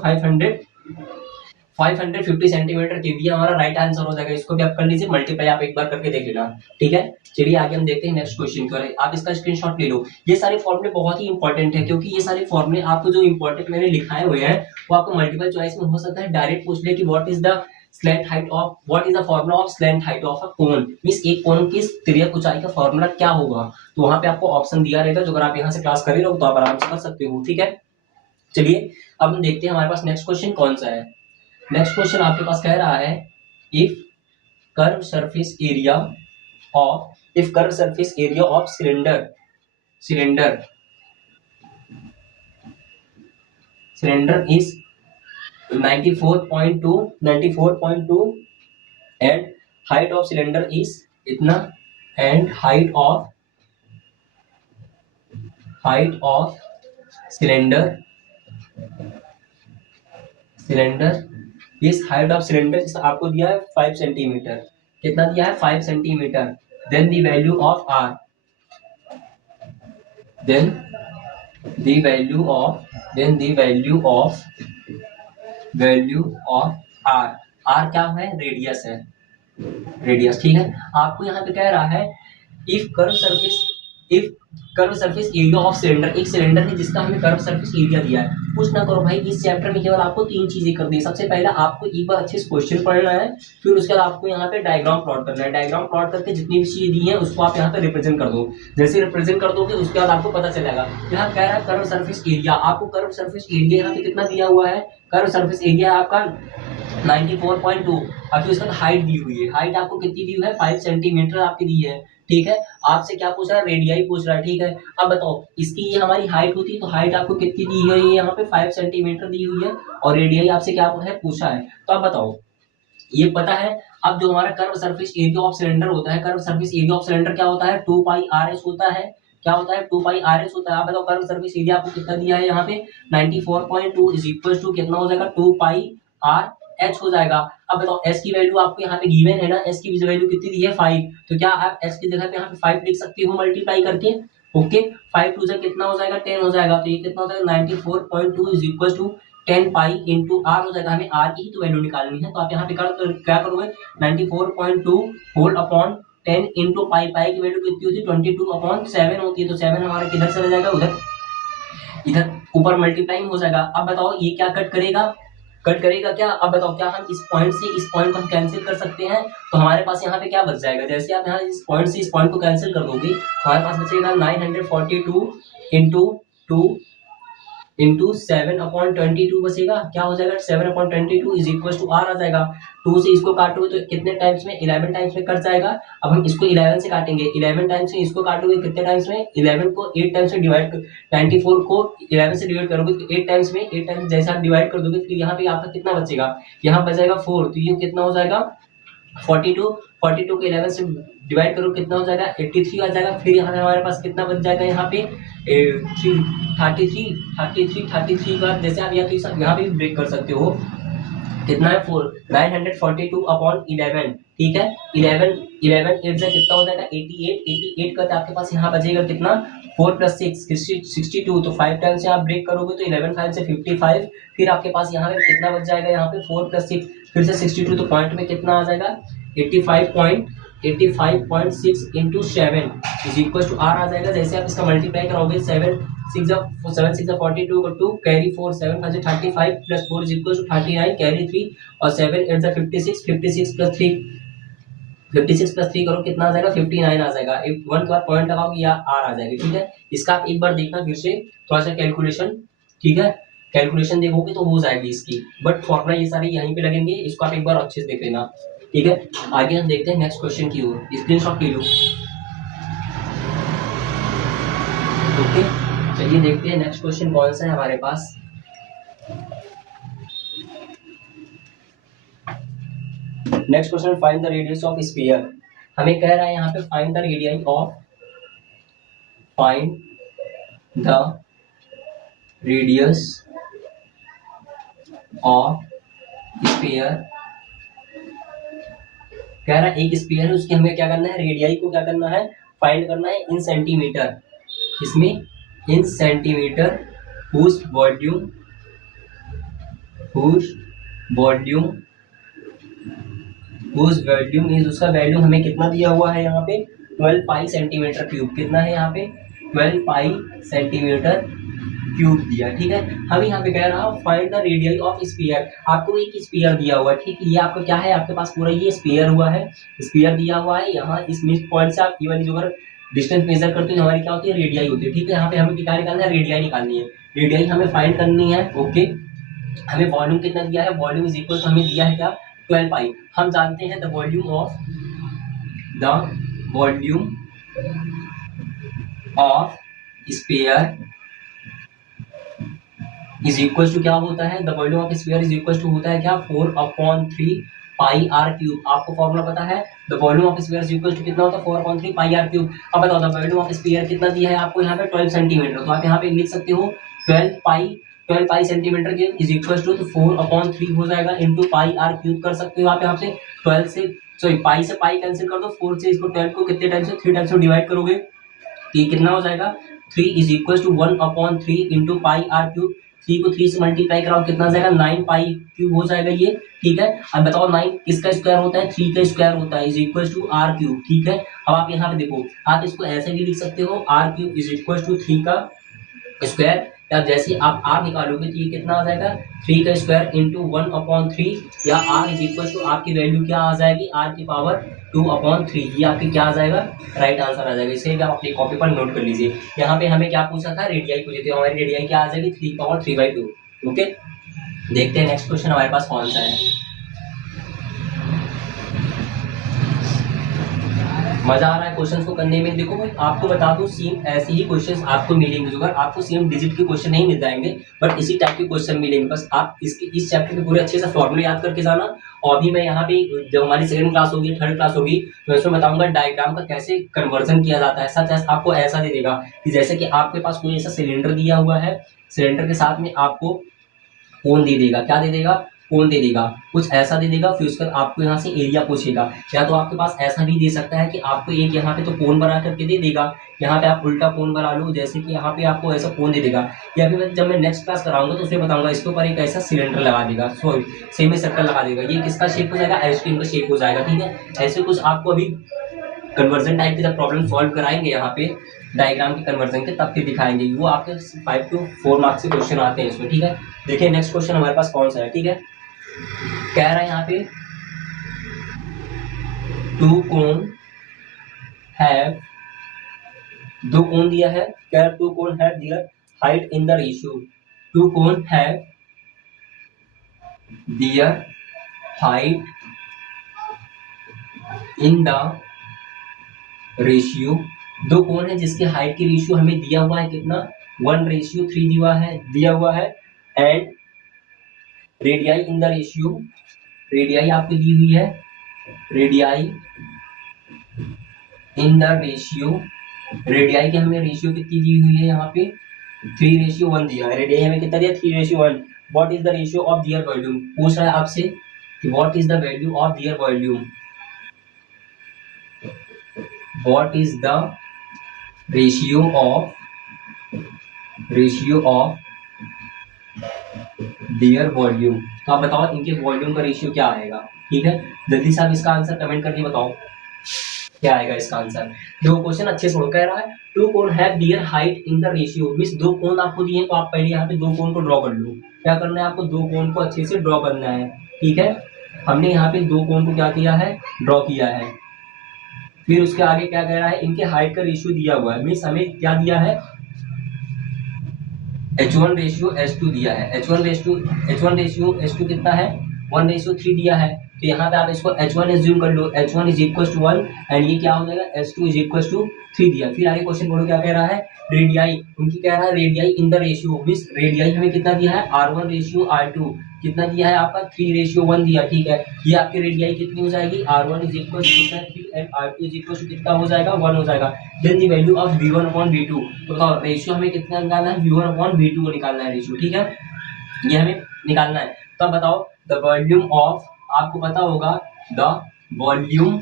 550 सेंटीमीटर क्यूब, ये हमारा राइट आंसर हो जाएगा। इसको भी आप कर लीजिए मल्टीप्लाई, आप एक बार करके देख लेना, ठीक है। चलिए आगे हम देखते हैं नेक्स्ट क्वेश्चन को, आप इसका स्क्रीनशॉट ले लो। ये सारे फॉर्मूले बहुत ही इंपॉर्टेंट है, क्योंकि ये सारे फॉर्मूले आपको जो इंपॉर्टेंट मैंने लिखाए हुए हैं वो आपको मल्टीपल चॉइस में हो सकता है डायरेक्ट पूछ ले कि what is the slant height of, what is the formula of slant height of a cone, means एक कोन की तिर्यक ऊंचाई का फॉर्मूला क्या होगा, तो वहां पे आपको ऑप्शन दिया रहेगा, जो अगर आप यहाँ से क्लास कर रहे हो तो आप आराम से कर सकते हो, ठीक है। चलिए अब हम देखते हैं हमारे पास नेक्स्ट क्वेश्चन कौन सा है। नेक्स्ट क्वेश्चन आपके पास कह रहा है if curve surface area of, if curve surface area of cylinder cylinder cylinder is 94.2 and height of cylinder is इतना, एंड हाइट ऑफ सिलेंडर इस हाइट ऑफ सिलेंडर आपको दिया है 5 सेंटीमीटर, कितना दिया है 5 centimetre, then the value of R, then the value of R, R क्या है रेडियस है, रेडियस, ठीक है। आपको यहाँ पे कह रहा है if curve surface area of cylinder, एक सिलेंडर है जिसका हमें कर्व सरफेस एरिया दिया है। कुछ ना करो भाई, इस चैप्टर में केवल आपको 3 चीजें करनी है। सबसे पहले आपको एक बार अच्छे से क्वेश्चन पढ़ना है, फिर उसके बाद आपको यहाँ पे डायग्राम प्लॉट करना है, डायग्राम प्लॉट करके जितनी भी चीजें दी है उसको आप यहाँ पे रिप्रेजेंट कर दो, जैसे रिप्रेजेंट कर दोगे उसके बाद आपको पता चलेगा। यहाँ कह रहा है कर्व सरफेस एरिया, आपको कर्व सरफेस एरिया यहाँ पे कितना दिया हुआ है, कर्व सरफेस एरिया आपका 94.2, अभी उसका हाइट दी हुई है, हाइट आपको कितनी दी हुई है 5 सेंटीमीटर आपकी दी है, ठीक है। आपसे क्या पूछ रहा है रेडियाई पूछ रहा है, ठीक है। अब बताओ इसकी ये हमारी हाइट होती तो हाइट आपको कितनी दी हुई है, यहाँ पे 5 सेंटीमीटर दी हुई है, और रेडियाई आपसे क्या है पूछा है। तो अब बताओ ये पता है। अब जो हमारा curve surface area of cylinder होता है, curve surface area of cylinder क्या होता है 2 पाई आर एस होता है, क्या होता है 2 पाई आर एस होता है। आप बताओ कर्व सरफेस एरिया आपको कितना दिया है यहाँ पे 94.2 इज इक्वल टू कितना हो जाएगा 2 पाई आर एच हो जाएगा। अब बताओ एस की वैल्यू आपको यहाँ पे गिवन है ना, एस की वैल्यू कितनी दी है 5, तो क्या आप एस की जगह पे यहाँ पे 5 लिख सकते हो मल्टीप्लाई करके, ओके। 5 टू से कितना हो जाएगा 10 हो जाएगा, तो ये कितना हो जाएगा 94.2 is equal to 10 pi into R हो जाएगा, हमें आर की ही तो वैल्यू निकालनी है। तो आप यहाँ पे क्या करोगे 94.2 होल अपॉन 10 इंटू पाई, पाई की वैल्यू कितनी होती है 22/7 होती है, तो 7 हमारा किधर चला जाएगा उधर, इधर ऊपर मल्टीप्लाइंग हो जाएगा। अब बताओ ये क्या कट करेगा क्या, अब बताओ क्या हम इस पॉइंट से इस पॉइंट को हम कैंसिल कर सकते हैं, तो हमारे पास यहाँ पे क्या बच जाएगा, जैसे आप यहाँ इस पॉइंट से इस पॉइंट को कैंसिल कर दोगे हमारे पास बचेगा 942 इंटू 2 इंटू 7/22 बचेगा, क्या हो जाएगा 7/22 इज इक्वल टू आर आ जाएगा। 2 से इसको काटोगे तो कितने टाइम्स में 11 टाइम्स में कट जाएगा। अब हम इसको 11 से काटेंगे, 11 टाइम्स से इसको काटोगे कितने टाइम्स में 11 को 8 टाइम्स से डिवाइड, 94 को 11 से डिवाइड करोगे तो 8 टाइम्स में 8 टाइम्स जैसे आप डिवाइड कर दोगे फिर यहाँ पे आपका कितना बचेगा, यहाँ बचेगा 4, तो ये कितना हो जाएगा 42 को 11 से डिवाइड करो कितना हो जाएगा 83 आ जाएगा। फिर यहाँ हमारे पास कितना बच जाएगा यहाँ पे 33 का, जैसे आप यहाँ पे ब्रेक कर सकते हो, कितना है 942/11, ठीक है। 11 8 से कितना हो जाएगा 88 का, तो आपके पास यहाँ बचेगा कितना 4 + 6 62, तो 5 टाइम से आप ब्रेक करोगे तो 11 5 से 55, फिर आपके पास यहाँ पे कितना बच जाएगा यहाँ पे 4 + 6 फिर से 62, तो पॉइंट में कितना आ जाएगा 85.6 into 7 is equal to r आ जाएगा। जैसे आप इसका मल्टीप्लाई करोगे 7 6 42 को 2 carry 4 7 5 35 plus 4 is equal to 39 carry 3 और 7 8 56 56 प्लस 3 करो कितना आ जाएगा 59 आ जाएगा। एक 1 के बाद पॉइंट लगाओगे या आर आ जाएगी, ठीक है। इसका आप एक बार देखना फिर से थोड़ा सा कैलकुलेशन, ठीक है। कैलकुलेशन देखोगे तो हो जाएगी इसकी, बट फॉर्मूला ये सारे यहीं पे लगेंगे, इसको आप एक बार अच्छे से देख लेना, ठीक है। आगे हम देखते हैं नेक्स्ट क्वेश्चन की ओर, स्क्रीनशॉट ले लो, ओके। चलिए देखते हैं नेक्स्ट क्वेश्चन कौन सा है हमारे पास। Next question, find the radius of sphere. हमें कह रहा है यहाँ पे find the radius of, find the radius of sphere. कह रहा है एक स्फीयर है, उसकी हमें क्या करना है, रेडियाई को क्या करना है, फाइंड करना है इन सेंटीमीटर। इसमें in centimetre whose volume, whose volume, whose volume means उसका वैल्यू हमें कितना दिया हुआ है यहाँ पे 12 पाई सेंटीमीटर क्यूब। कितना है यहाँ पे 12 पाई सेंटीमीटर क्यूब दिया। ठीक है, हम यहाँ पे कह रहा हूँ find the radius of sphere. आपको एक स्फीयर दिया हुआ है, ठीक है, ये आपका क्या है, आपके पास पूरा ये स्फीयर हुआ है, स्फीयर दिया हुआ है। यहाँ इस मिड पॉइंट से आप ये वाली जो अगर डिस्टेंस मेजर करते हो हमारी क्या होती है, रेडियाई होती है। ठीक है, यहाँ पे हमें क्या निकालना है, रेडियाई निकालनी है, रेडियाई हमें फाइंड करनी है। ओके, हमें वॉल्यूम कितना दिया है, वॉल्यूम इज इक्वल टू हमें दिया है क्या 12 पाई। हम जानते हैं the volume of, the volume of sphere is equal to क्या होता है, the volume of sphere is equal to होता है क्या 4/3 पाई आर क्यूब। आपको फॉर्मूला पता है, the volume of sphere is equal to कितना होता है 4/3 पाई आर क्यूब। अब बताओ द वॉल्यूम ऑफ स्फीयर कितना दिया है आपको यहाँ पे 12 सेंटीमीटर, तो आप यहाँ पे लिख सकते हो 12 पाई सेंटीमीटर के इज इक्वल टू 4/3 हो जाएगा इंटू पाई आर क्यूब कर सकते हो आप यहाँ से 12 से, सॉरी पाई से पाई कैंसिल कर दो, 4 से इसको 12 को कितने टाइम से 3 टाइम से डिवाइड करोगे तो ये कितना हो जाएगा 3 is equal to 1/3 into pi R cube. 3 को 3 से मल्टीप्लाई कराओ कितना जाएगा 9 पाई क्यूब हो जाएगा ये। ठीक है, अब बताओ 9 किसका स्क्वायर होता है, 3 का स्क्वायर होता है, is equal to R cube. ठीक है, अब आप यहाँ पे देखो, आप इसको ऐसे भी लिख सकते हो R cube is equal to 3 का स्क्वायर, या जैसे आप आर निकालोगे तो ये कितना आ जाएगा 3 का स्क्वायर इंटू 1/3, या आर इज इक्वल टू आपकी वैल्यू क्या आ जाएगी आर की पावर 2/3। ये आपके क्या आ जाएगा, राइट आंसर आ जाएगा। इसे आप अपनी कॉपी पर नोट कर लीजिए। यहाँ पे हमें क्या पूछा था, रेडियाई पूछी थी, हमारी रेडियाई क्या आ जाएगी 3/3/2। ओके, देखते हैं नेक्स्ट क्वेश्चन हमारे पास कौन सा है। मजा आ रहा है क्वेश्चंस को करने में। देखो भाई आपको बता दूं, सेम ऐसे ही क्वेश्चंस आपको मिलेंगे, जो आपको सेम डिजिट के क्वेश्चन नहीं मिल जाएंगे, बट इसी टाइप के क्वेश्चन मिलेंगे। बस आप इस चैप्टर के पूरे अच्छे से फॉर्मूले याद करके जाना। और भी मैं यहाँ पे जब हमारी सेकंड क्लास होगी, थर्ड क्लास होगी, तो इसमें बताऊंगा डायग्राम का कैसे कन्वर्जन किया जाता है। सच ऐसा आपको ऐसा दे देगा कि जैसे कि आपके पास कोई ऐसा सिलेंडर दिया हुआ है, सिलेंडर के साथ में आपको कोन दे देगा, क्या दे देगा, कोन दे देगा, कुछ ऐसा दे देगा, फिर उसके बाद आपको यहाँ से एरिया पूछेगा। या तो आपके पास ऐसा भी दे सकता है कि आपको एक यहाँ पे तो कोन बना करके दे देगा, यहाँ पे आप उल्टा कोन बना लो, जैसे कि यहाँ पे आपको ऐसा कोन दे देगा। या फिर जब मैं नेक्स्ट क्लास कराऊंगा तो उसमें बताऊंगा इसके ऊपर एक ऐसा सिलेंडर लगा देगा, सॉरी सेमी सर्कल लगा देगा, ये किसका शेप हो जाएगा, आइसक्रीम का शेप हो जाएगा। ठीक है, ऐसे कुछ आपको अभी कन्वर्जन टाइप के जब प्रॉब्लम सॉल्व कराएंगे यहाँ पे डायग्राम के कन्वर्जन के, तब फिर दिखाएंगे, वो आपके 5 to 4 मार्क्स के क्वेश्चन आते हैं इसमें। ठीक है, देखिए नेक्स्ट क्वेश्चन हमारे पास कौन सा है। ठीक है, कह रहा है यहाँ पे टू कोन हैव, दो कोन दिया है, कह रहा two cone have their height in the ratio, two cone have their height in the ratio. दो कोण है जिसके हाइट की रेशियो हमें दिया हुआ है कितना 1:3 दिया हुआ है and radii in the ratio, radii आपको दी हुई है, radii in the ratio, radii की हमें रेशियो कितनी दी हुई है यहाँ पे 3:1 दिया है, रेडियाई हमें कितना दिया 3:1। What is the ratio of their volume, पूछ रहा है आपसे कि what is the value of their volume, what is the ratio of their volume. तो आप बताओ इनके वॉल्यूम का रेशियो क्या आएगा। ठीक है, जल्दी से आप इसका आंसर कमेंट करके बताओ क्या आएगा इसका आंसर। दो क्वेश्चन अच्छे से कह रहा है two cone have their height in the ratio, means दो कोन आपको दिए तो आप पहले यहाँ पे दो कोन को ड्रॉ कर लो। क्या करना है आपको, दो कोन को अच्छे से ड्रॉ करना है। ठीक है, हमने यहाँ पे दो कोन को क्या किया है, ड्रॉ किया है। फिर उसके आगे क्या कह रहा है, इनके हाइट का रेशियो दिया हुआ है, मीन्स हमें क्या दिया है H1:H2 दिया है, H1:H2 कितना है 1:3 दिया है। तो यहाँ पे आप इसको H1 एज्यूम कर लो, H1 is equal to 1 and ये क्या हो जाएगा S2 इज इक्वल टू 3 दिया। फिर आगे क्वेश्चन पढ़ो क्या कह रहा है, रेडियाई उनकी कह रहा है radii in the ratio, means radii हमें कितना दिया है R1 रेशियो R2 कितना दिया है आपका 3 रेशियो 1 दिया, ठीक है। ये आपकी रेडियाई कितनी हो जाएगी, R1 is equal to 3 and R2 is equal to कितना हो जाएगा 1 हो जाएगा। Then the value of V1 upon V2, तो बताओ रेशियो हमें कितना निकालना है, V1 अपॉन V2 को निकालना है रेशियो, ठीक है, ये हमें निकालना है। तब बताओ द वॉल्यूम ऑफ, आपको पता होगा द वॉल्यूम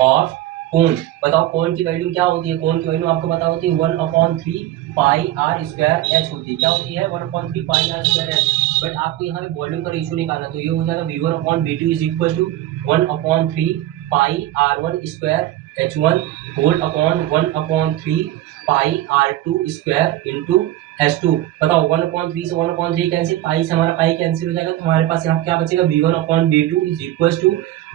ऑफ कोन, बताओ कोन की वैल्यू क्या होती है, कोन की वैल्यू आपको पता होती है 1/3 पाई आर स्क्वायर एच होती है, क्या होती है 1/3 पाई आर स्क्वायर एच। बट आपको यहाँ पे वॉल्यूम का रेशियो निकालना, तो ये हो जाएगा V1 upon V2 is equal to 1/3 pi R1 square H1 whole upon 1/3 pi R2 square into H2। बताओ 1/3 से 1/3 कैंसिल, पाई से हमारा पाई कैंसिल हो जाएगा, तो हमारे पास यहाँ क्या बचेगा V1 upon V2 is equal to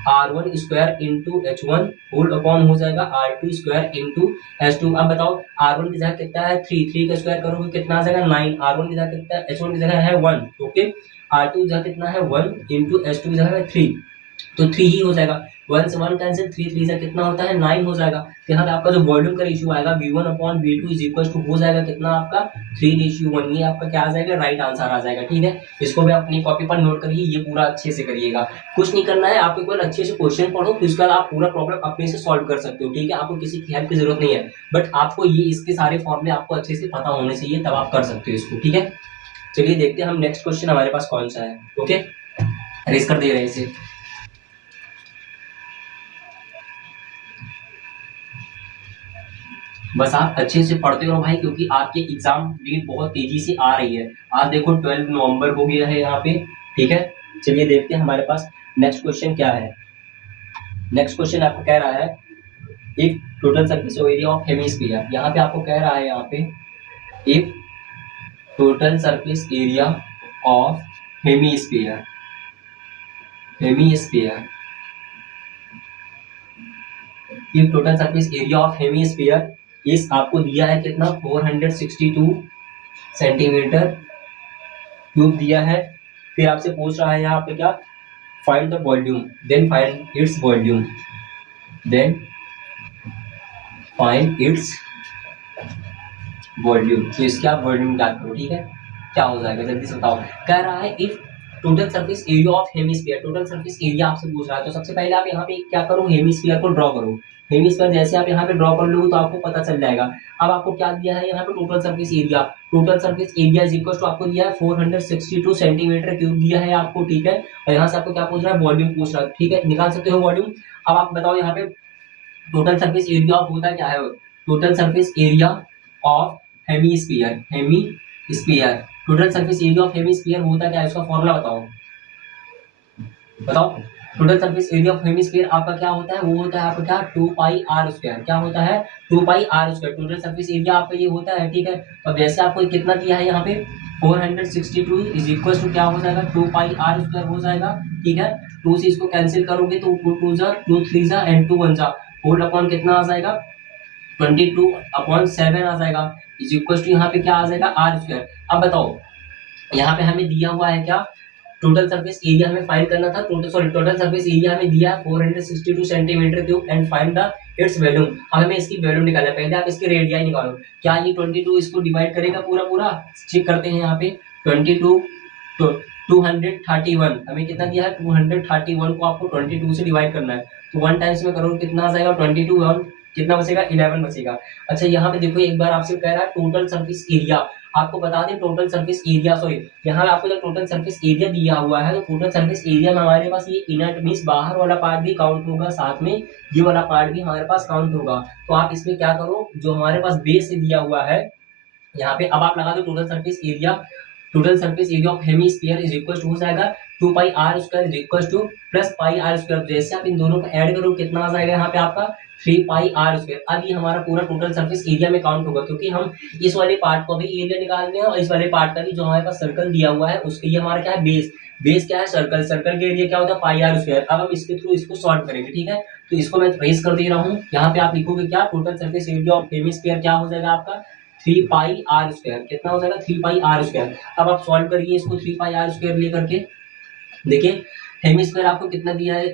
R1 square into H1 whole upon हो जाएगा R2 स्क्वायर इंटू H2। अब बताओ R1 की जगह कितना है 3 का स्क्वायर करोगे कितना आ जाएगा 9, R1 की जगह कितना है, H1 की जगह है 1, ओके, R2 की जगह कितना है 1 इंटू H2 की जगह है 3, तो 3 ही हो जाएगा, 1 से 1 कैंसिल, 3 से कितना होता है 9 हो जाएगा। तो यहाँ पे आपका जो वॉल्यूम का रेशियो आएगा V1 upon V2 is equal to हो जाएगा कितना आपका 3:1, ये आपका क्या आ जाएगा राइट आंसर आ जाएगा, ठीक है। इसको भी अपनी कॉपी पर नोट करिए, ये पूरा अच्छे से करिएगा, कुछ नहीं करना है आपको, केवल अच्छे से क्वेश्चन पढ़ो, फिर उसके बाद आप पूरा प्रॉब्लम अपने से सॉल्व कर सकते हो, ठीक है, आपको किसी की हेल्प की जरूरत नहीं है, बट आपको ये इसके सारे फॉर्मूले आपको अच्छे से पता होने चाहिए, तब आप कर सकते हो इसको, ठीक है। चलिए देखते हैं हम नेक्स्ट क्वेश्चन हमारे पास कौन सा है, ओके, रेस कर दे रहे हैं इसे। बस आप अच्छे से पढ़ते रहो भाई, क्योंकि आपके एग्जाम डेट बहुत तेजी से आ रही है, आज देखो 12 नवंबर हो गया है यहाँ पे, ठीक है। चलिए देखते हैं हमारे पास नेक्स्ट क्वेश्चन क्या है। नेक्स्ट क्वेश्चन आपको कह रहा है if total surface area of hemisphere, यहाँ पे आपको कह रहा है यहाँ पे if total surface area of hemisphere, hemisphere if total surface area of hemisphere इस आपको दिया है कितना 462 सेंटीमीटर क्यूब दिया है। फिर आपसे पूछ रहा है यहाँ पे क्या, find the volume, then find its volume, then find its volume, तो इसका वॉल्यूम क्या करो, ठीक है, क्या हो जाएगा जल्दी से बताओ। कह रहा है if total surface area of hemisphere, total surface area आपसे पूछ रहा है, तो सबसे पहले आप यहाँ पे क्या करो, हेमिस्फीयर को ड्रॉ करो। हेमिस्फीयर जैसे आप यहाँ पे ड्रॉ कर लोगे तो आपको पता चल जाएगा। अब आपको क्या दिया है यहाँ पे total surface area, total surface area is equal to आपको दिया है 462 सेंटीमीटर क्यूब दिया है आपको, ठीक है, और यहाँ से आपको क्या पूछ रहा है वॉल्यूम पूछ रहा है, ठीक है, निकाल सकते हो वॉल्यूम। अब आप बताओ यहाँ पे टोटल सरफेस एरिया ऑफ होता क्या है, total surface area of hemisphere, hemisphere total surface area of hemisphere होता क्या है, इसका फॉर्मूला बताओ, बताओ। Total surface area of hemisphere आपका क्या होता है, वो होता है आपका क्या 2 पाई आर स्क्वायर, क्या होता है 2 pi r square, total surface area आपका ये होता है, ठीक है। अब जैसे आपको कितना दिया है यहाँ पे 462 इज इक्वल टू क्या हो जाएगा 2 पाई आर स्क्वायर हो जाएगा, ठीक है। 2 से इसको कैंसिल करोगे तो 2 2 जा 2 3 जा एंड 2 1 जा, होल अपॉन कितना आ जाएगा 22/7 आ जाएगा, इज इक्वल टू यहाँ पे क्या आ जाएगा आर स्क्वायर। अब बताओ यहाँ पे हमें दिया हुआ है क्या, टोटल सरफेस एरिया हमें फाइंड करना था, टोटल सरफेस एरिया हमें दिया है 462 centimetre cube and find the its volume. अब हमें इसकी वॉल्यूम निकालना है, पहले आप इसकी रेडियाई निकालो, क्या ये 22 इसको डिवाइड करेगा पूरा पूरा, चेक करते हैं यहाँ पे 22 तो 231 हमें कितना दिया है 231 को आपको 22 से डिवाइड करना है, तो 1 टाइम्स में करोगे कितना आ जाएगा 22 1 कितना बचेगा 11 बचेगा। अच्छा यहाँ पे देखो एक बार आपसे कह रहा है टोटल सरफेस एरिया, आपको बता दें टोटल सरफेस एरिया, सॉरी यहाँ आपको जब टोटल सरफेस एरिया दिया हुआ है तो टोटल सरफेस एरिया में हमारे पास ये इनर मींस बाहर वाला पार्ट भी काउंट होगा, साथ में ये वाला पार्ट भी हमारे पास काउंट होगा। तो आप इसमें क्या करो, जो हमारे पास बेस से दिया हुआ है यहाँ पे, अब आप लगा दो total surface area, total surface area of hemisphere is equal to हो जाएगा 2 pi r square is equal to plus pi r square, जैसे आप इन दोनों को ऐड करो कितना आ जाएगा यहाँ पे आपका 3 पाई आर स्क्वायर। अब ये हमारा पूरा टोटल सरफेस एरिया में काउंट होगा, क्योंकि हम इस वाले पार्ट को भी एरिया निकाल रहे हैं और इस वाले पार्ट का भी जो हमारे पास सर्कल दिया हुआ है उसके लिए हमारा क्या है बेस, बेस क्या है सर्कल, सर्कल के एरिया क्या होता है पाई आर स्क्वायर। अब हम इसके थ्रू इसको सॉल्व करेंगे, ठीक है, तो इसको मैं ट्रेस कर दे रहा हूँ, यहाँ पे आप लिखोगे क्या total surface area of hemisphere क्या हो जाएगा आपका 3 पाई आर स्क्वायर, कितना हो जाएगा 3 पाई आर स्क्वायर। अब आप सॉल्व करिए इसको 3 पाई आर स्क्वायर लेकर के, देखिए हेमिस्फीयर आपको कितना दिया है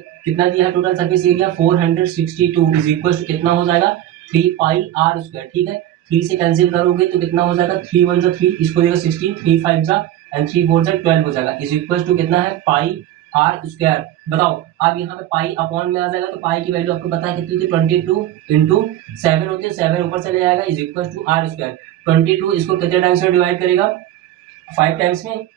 total surface area 462 is equal to कितना हो जाएगा 3 पाई आर स्क्वायर, ठीक है। 3 से कैंसिल करोगे तो कितना हो जाएगा 3 1 3, इसको देगा 16, 3 5 एंड 3 4 12 हो जाएगा, इज इक्वल टू कितना है पाई आर स्क्वायर। बताओ अब यहाँ पे पाई अपॉन में आ जाएगा, तो पाई की वैल्यू आपको पता है कितनी थी 22 इंटू 7 होती है, 7 ऊपर चले जाएगा is equal to are square. 22 इसको कितने टाइम्स में डिवाइड करेगा 5 टाइम्स में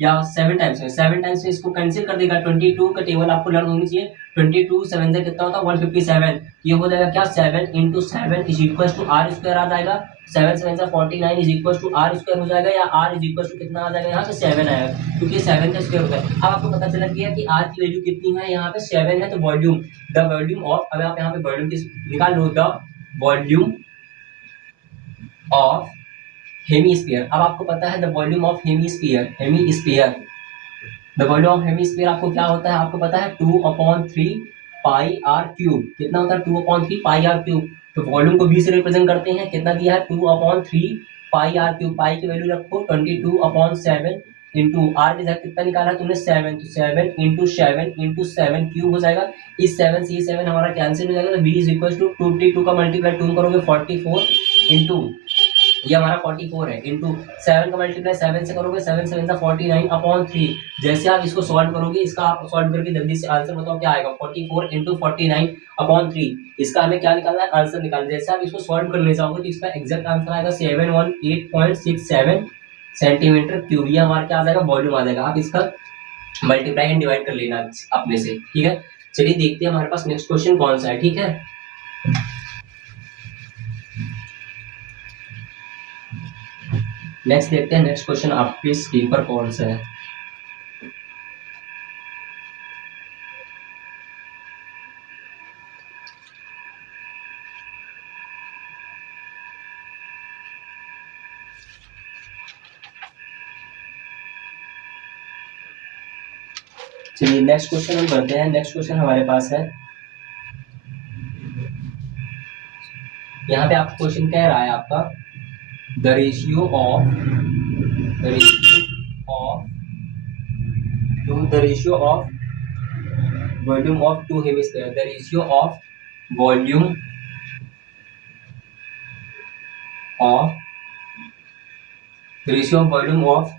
या 7 टाइम्स में, 7 टाइम्स में इसको कैंसिल कर देगा। 22 का टेबल आपको लर्न होनी चाहिए। 22 7 से कितना होता है 157, ये हो जाएगा क्या 7 into 7 is equal to are square आ जाएगा। 7 7 से 49 is equal to are square हो जाएगा, या आर इज इक्वल टू कितना आ जाएगा यहाँ पे 7 आएगा, क्योंकि 7 का स्क्वायर होता है। अब आपको पता चला गया कि आर की वैल्यू कितनी है, यहाँ पे 7 है, तो वॉल्यूम द वॉल्यूम ऑफ, अब आप यहाँ पे वॉल्यूम की निकाल लो, द वॉल्यूम ऑफ हेमीस्फीयर। अब आपको पता है the volume of hemisphere the volume of hemisphere आपको क्या होता है, आपको पता है 2/3 पाई आर क्यूब, कितना होता है 2/3 पाई आर क्यूब। तो वॉल्यूम को बी से रिप्रेजेंट करते हैं, कितना दिया है 2/3 पाई आर क्यूब, पाई की वैल्यू रखो 22/7 इंटू आर की जगह कितना निकाला तुमने 7, तो 7 इंटू 7 क्यूब हो जाएगा। इस 7 से ये 7 हमारा कैंसिल हो जाएगा, तो बी इज इक्वल टू 22 का मल्टीप्लाई 2 करोगे 44 इंटू ये हमारा 44 है, इंटू 7 का मल्टीप्लाई 7 से करोगे 7 7 का 49/3। जैसे आप इसको सॉल्व करोगे, इसका आप सॉल्व करके जल्दी से आंसर बताओ क्या आएगा 44 इंटू 49/3। इसका हमें क्या निकालना है आंसर निकालना है। जैसे आप इसको सॉल्व करने जाओगे तो इसका एग्जैक्ट आंसर आएगा 718.67 सेंटीमीटर क्यूब। ये हमारा क्या आ जाएगा वॉल्यूम आ जाएगा। आप इसका मल्टीप्लाई एंड डिवाइड कर लेना अपने से, ठीक है। चलिए देखते हैं हमारे पास नेक्स्ट क्वेश्चन कौन सा है, ठीक है। नेक्स्ट देखते हैं नेक्स्ट क्वेश्चन आपकी स्क्रीन पर कौन सा है। चलिए नेक्स्ट क्वेश्चन हम करते हैं। नेक्स्ट क्वेश्चन हमारे पास है, यहाँ पे आपका क्वेश्चन कह रहा है आपका the ratio of volume of two hemisphere, the ratio of volume of of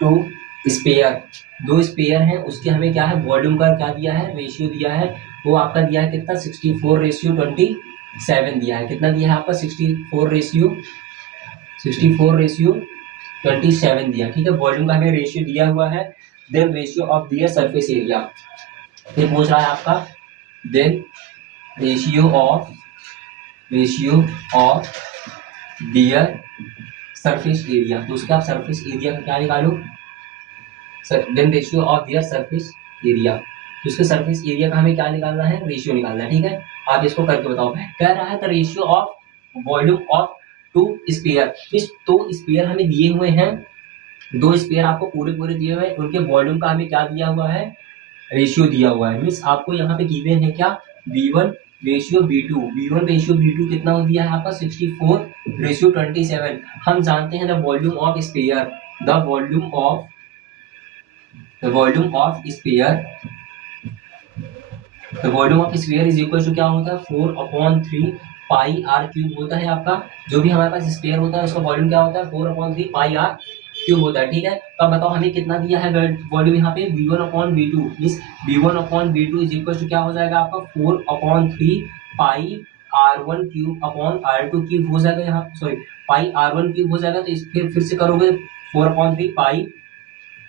two sphere, दो स्पेयर हैं उसके हमें क्या है वॉल्यूम का क्या दिया है रेशियो दिया है, वो आपका दिया है कितना 64:27 दिया है। कितना दिया है आपका 64:27 दिया, ठीक है। वॉल्यूम का हमें रेशियो दिया हुआ है। Then ratio of their surface area, ये पूछ रहा है आपका then ratio of their surface area, तो उसका आप सरफेस एरिया का क्या निकालो, then ratio of their surface area, तो उसके सरफेस एरिया का हमें क्या निकालना है रेशियो निकालना है, ठीक है। आप इसको करके बताओ। कह रहा है the ratio of volume of two sphere, इस दो स्पेयर हमें दिए हुए हैं, दो स्पेयर आपको पूरे दिए हुए हैं, उनके वॉल्यूम का हमें क्या दिया हुआ है रेशियो दिया हुआ है। मीन्स आपको यहाँ पे गिवन है क्या V1 रेशियो V2 कितना हो दिया है आपका 64:27। हम जानते हैं the volume of sphere, the volume of sphere is equal to क्या होता है 4/3 पाई आर क्यूब होता है आपका। जो भी हमारे पास स्पेयर होता है उसका वॉल्यूम क्या होता है 4/3 पाई आर क्यूब होता है, ठीक है। तो अब बताओ हमें कितना दिया है वॉल्यूम यहाँ पे V1/V2, means V1/V2 is equal to क्या हो जाएगा आपका 4/3 पाई R1 cube upon R2 cube हो जाएगा, यहाँ सॉरी पाई R1 क्यूब हो जाएगा। तो इस फिर से करोगे 4/3 पाई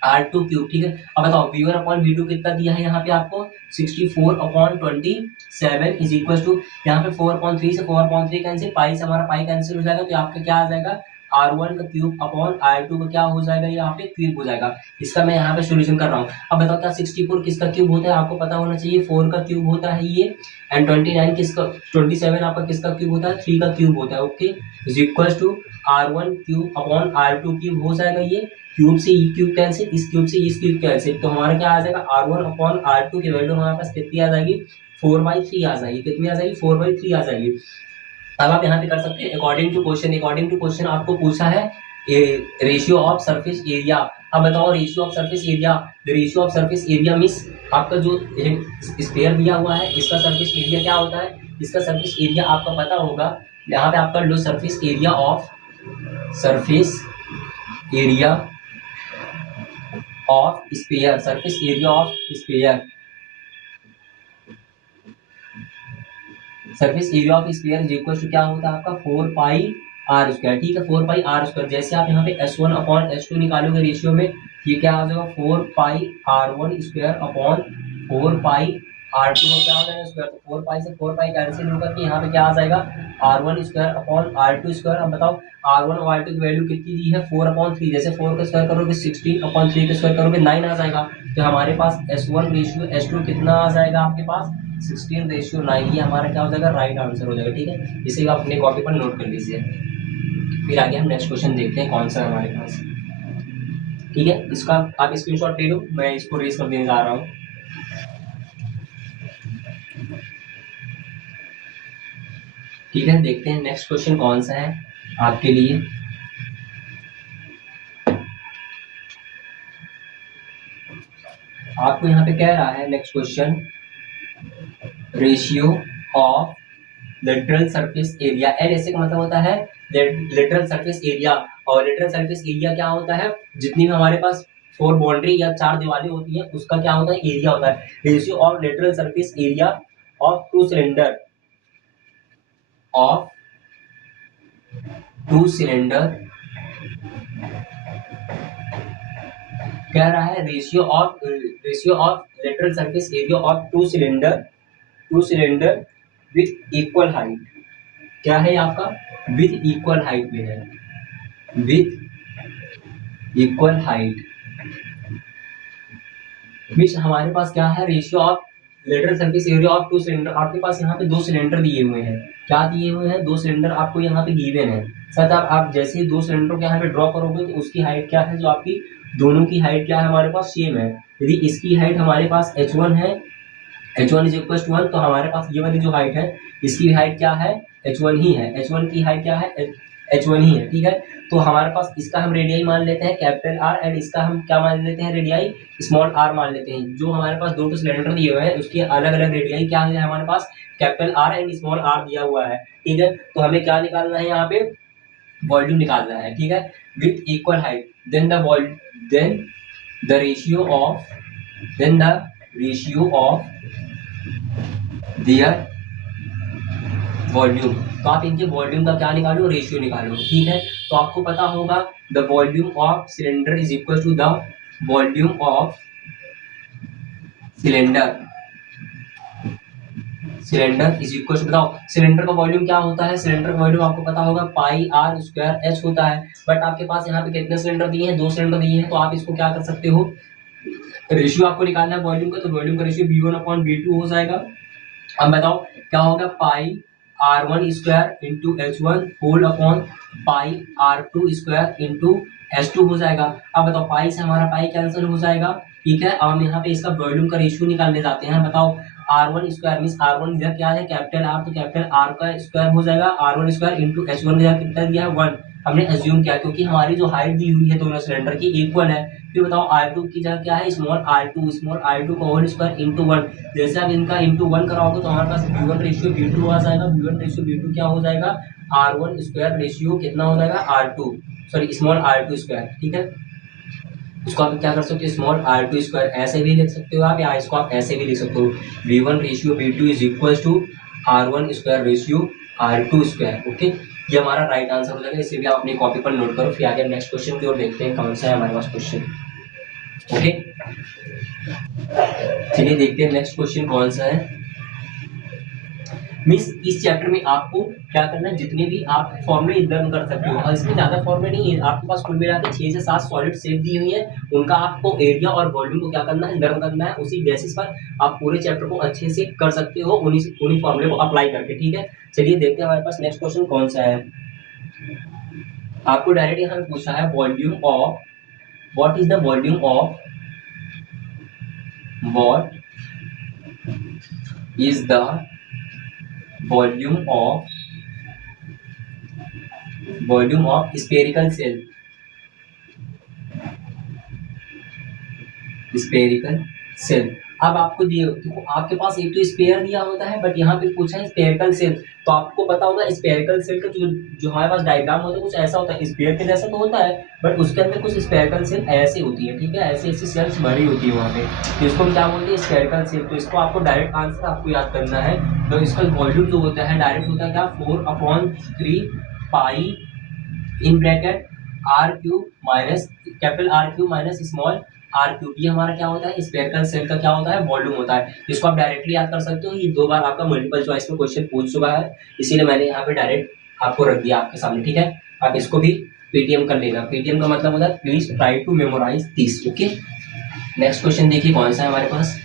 R2 क्यूब, ठीक है। अब बताओ V1/V2 कितना दिया है यहाँ पे आपको 64/27 इज इक्वल टू, यहाँ पे 4/3 से 4/3 कैंसिल, पाई से हमारा पाई कैंसिल हो जाएगा, तो आपका क्या आ जाएगा R1 का क्यूब अपॉन R2 का क्या हो जाएगा यहाँ पे क्यूब हो जाएगा। इसका मैं यहाँ पे सोल्यूशन कर रहा हूँ। अब बताओ क्या 64 किसका क्यूब होता है, आपको पता होना चाहिए 4 का क्यूब होता है ये, एंड 27 आपका किसका क्यूब होता है 3 का क्यूब होता है, okay. Is equal to R1 cube upon R2 cube हो जाएगा, ये क्यूब से ई क्यूब कैंसिल, इस क्यूब से इस क्यूब कैंसिल, तो हमारा क्या आ जाएगा R1/R2 की वैल्यू हमारे पास कितनी आ जाएगी 4/3 आ जाएगी। कितनी आ जाएगी 4/3 आ जाएगी। अब आप यहाँ पे कर सकते हैं अकॉर्डिंग टू क्वेश्चन आपको पूछा है रेशियो ऑफ सरफेस एरिया। अब बताओ ratio of surface area, the ratio of surface area means आपका जो स्फीयर दिया हुआ है इसका सरफेस एरिया क्या होता है, इसका सरफेस एरिया आपका पता होगा। यहाँ पे आपका लो surface area of sphere, surface area of sphere, surface area of sphere is equal to क्या होता है आपका 4 पाई आर स्क्वायर। ठीक है, 4 पाई आर स्क्वायर। जैसे आप यहाँ पे S1 अपॉन S2 निकालोगे रेशियो में, ये क्या आ जाएगा 4 पाई R1 स्क्वायर अपॉन 4 पाई R2 क्या हो जाएगा स्क्वायर। तो 4 पाई से 4 पाई कैंसिल होकर के यहाँ पे क्या आ जाएगा R1 square upon R2 square. अब बताओ R1 और R2 की वैल्यू कितनी दी है 4 अपॉन 3। जैसे 4 का स्क्वायर करोगे 16 अपॉन 3 का स्क्वायर करोगे 9 आ जाएगा। तो हमारे पास S1 रेशियो S2 कितना आ जाएगा आपके पास 16:9। ये हमारा क्या हो जाएगा राइट आंसर हो जाएगा। ठीक है, इसे आप अपने कॉपी पर नोट कर लीजिए। फिर आगे हम नेक्स्ट क्वेश्चन देखते हैं कौन सा है हमारे पास। ठीक है, इसका आप स्क्रीनशॉट ले लो, मैं इसको रेस कर देने जा रहा हूँ। ठीक है, देखते हैं नेक्स्ट क्वेश्चन कौन सा है आपके लिए। आपको यहाँ पे कह रहा है next question, ratio of lateral surface area. L ऐसे का मतलब होता है लेटरल सरफेस एरिया, और लेटरल सरफेस एरिया क्या होता है, जितनी भी हमारे पास 4 बाउंड्री या 4 दीवारें होती हैं उसका क्या होता है एरिया होता है। Ratio of lateral surface area of of two cylinder कह रहा है ratio of lateral surface area of two cylinder with equal height. क्या है आपका विथ इक्वल हाइट में है, विथ इक्वल हाइट मीन्स हमारे पास क्या है ratio of lateral surface area of two cylinder. आपके पास यहाँ पे 2 सिलेंडर दिए हुए हैं। क्या दिए हुए हैं 2 सिलेंडर आपको यहाँ पे गिवन है। शायद आप जैसे ही 2 सिलेंडर को यहाँ पे ड्रॉ करोगे तो उसकी हाइट क्या है, जो आपकी दोनों की हाइट क्या है हमारे पास सेम है। यदि इसकी हाइट हमारे पास h1 है, h1 इज इक्वल टू 1, तो हमारे पास ये वाली जो हाइट है इसकी हाइट क्या है h1 ही है। h1 की हाइट क्या है h1 ही है। ठीक है, तो हमारे पास इसका हम रेडियाई मान लेते हैं कैपिटल आर, एंड इसका हम क्या मान लेते हैं रेडियाई स्मॉल आर मान लेते हैं। जो हमारे पास 2 सिलेंडर दिए हुए हैं उसके अलग अलग रेडियाई क्या है हमारे पास capital R and small R दिया हुआ है। ठीक है, तो हमें क्या निकालना है यहाँ पे वॉल्यूम निकालना है। ठीक है, with equal height then the ratio of their volume. तो आप इनके वॉल्यूम का क्या निकालो रेशियो निकालो। ठीक है, तो आपको पता होगा the volume of cylinder is equal to the volume of cylinder is equal to, बताओ सिलेंडर का वॉल्यूम क्या होता है। सिलेंडर का वॉल्यूम आपको पता होगा पाई आर स्क्वायर एच होता है। बट आपके पास यहाँ पे कितने सिलेंडर दिए हैं 2 सिलेंडर दिए हैं, तो आप इसको क्या कर सकते हो रेशियो आपको निकालना है वॉल्यूम का, तो वॉल्यूम का रेशियो V1/V2 हो जाएगा। अब बताओ क्या होगा pi R1 square into H1 whole upon pi R2 square into H2 हो जाएगा। अब बताओ पाई से हमारा पाई कैंसिल हो जाएगा। ठीक है, अब हम यहाँ पे इसका वॉल्यूम का रेशियो निकालने जाते हैं। बताओ R1 स्क्वायर मीन R1 इधर क्या है कैपिटल आर, तो कैपिटल आर का स्क्वायर हो जाएगा R1 स्क्वायर इंटू H1 का कितना दिया है 1। हमने अज्यूम किया क्योंकि हमारी जो हाइट दी हुई है दोनों सिलेंडर की इक्वल है। फिर बताओ R2 की जगह क्या है स्मॉल r2 का होल स्क्वायर इंटू 1। जैसे आप इनका इंटू 1 कराओगे तो हमारे पास V1 रेशियो V2 आ जाएगा। V1 रेशियो V2 क्या हो जाएगा R1 स्क्वायर रेशियो कितना हो जाएगा R2 sorry small R2 square. ठीक है, इसको आप क्या कर सकते हो स्मॉल R2 स्क्वायर ऐसे भी लिख सकते हो आप, या इसको आप ऐसे भी लिख सकते हो V1 ratio V2 is equal to R1 square ratio R2 square. Okay, ये हमारा राइट आंसर हो जाएगा। इसे भी आप अपनी कॉपी पर नोट करो। फिर आगे नेक्स्ट क्वेश्चन की ओर देखते हैं कौन सा है हमारे पास क्वेश्चन। ओके, चलिए देखते हैं नेक्स्ट क्वेश्चन कौन सा है। मीन्स इस चैप्टर में आपको क्या करना है जितने भी आप फॉर्मूले लर्न कर सकते हो, और इसमें ज्यादा फॉर्मूले नहीं है आपके पास, कुल मिला के 6 से 7 सॉलिड शेप दी हुई है। उनका आपको एरिया और वॉल्यूम को क्या करना है लर्न करना है। उसी बेसिस पर आप पूरे चैप्टर को अच्छे से कर सकते हो उन्हीं फॉर्मूले को अप्लाई करके। ठीक है, चलिए देखते हैं हमारे पास नेक्स्ट क्वेश्चन कौन सा है। आपको डायरेक्ट यहाँ पे पूछा है volume of what is the volume of what is the volume of spherical shell. Spherical shell. अब आपको दिए, देखो आपके पास एक तो स्फेयर दिया होता है, बट यहाँ पे पूछा है स्फेरिकल सेल, तो आपको पता होगा स्फेरिकल सेल का जो जो हमारे पास डायग्राम होता है कुछ ऐसा होता है, स्फेयर के जैसा तो होता है, बट उसके अंदर कुछ स्फेरिकल सेल ऐसी होती है, ठीक है, ऐसी ऐसी सेल्स भरी होती है वहाँ पे, तो इसको हम क्या बोलते हैं, स्फेरिकल सेल। तो इसको आपको डायरेक्ट आंसर आपको याद करना है, तो इसका वॉल्यूम जो होता है डायरेक्ट होता है क्या, 4/3 pi in bracket R cube minus capital R cube minus small R cube, ये हमारा क्या होता है, स्फेरिकल सेल का क्या होता है, वॉल्यूम होता है। इसको आप डायरेक्टली याद कर सकते हो, ये 2 बार आपका मल्टीपल चॉइस में क्वेश्चन पूछ चुका है, इसीलिए मैंने यहाँ पे डायरेक्ट आपको रख दिया आपके सामने, ठीक है। आप इसको भी पेटीएम कर लेना, पेटीएम का मतलब होता है please try to memorise this, okay. Next question देखिए कौन सा है हमारे पास।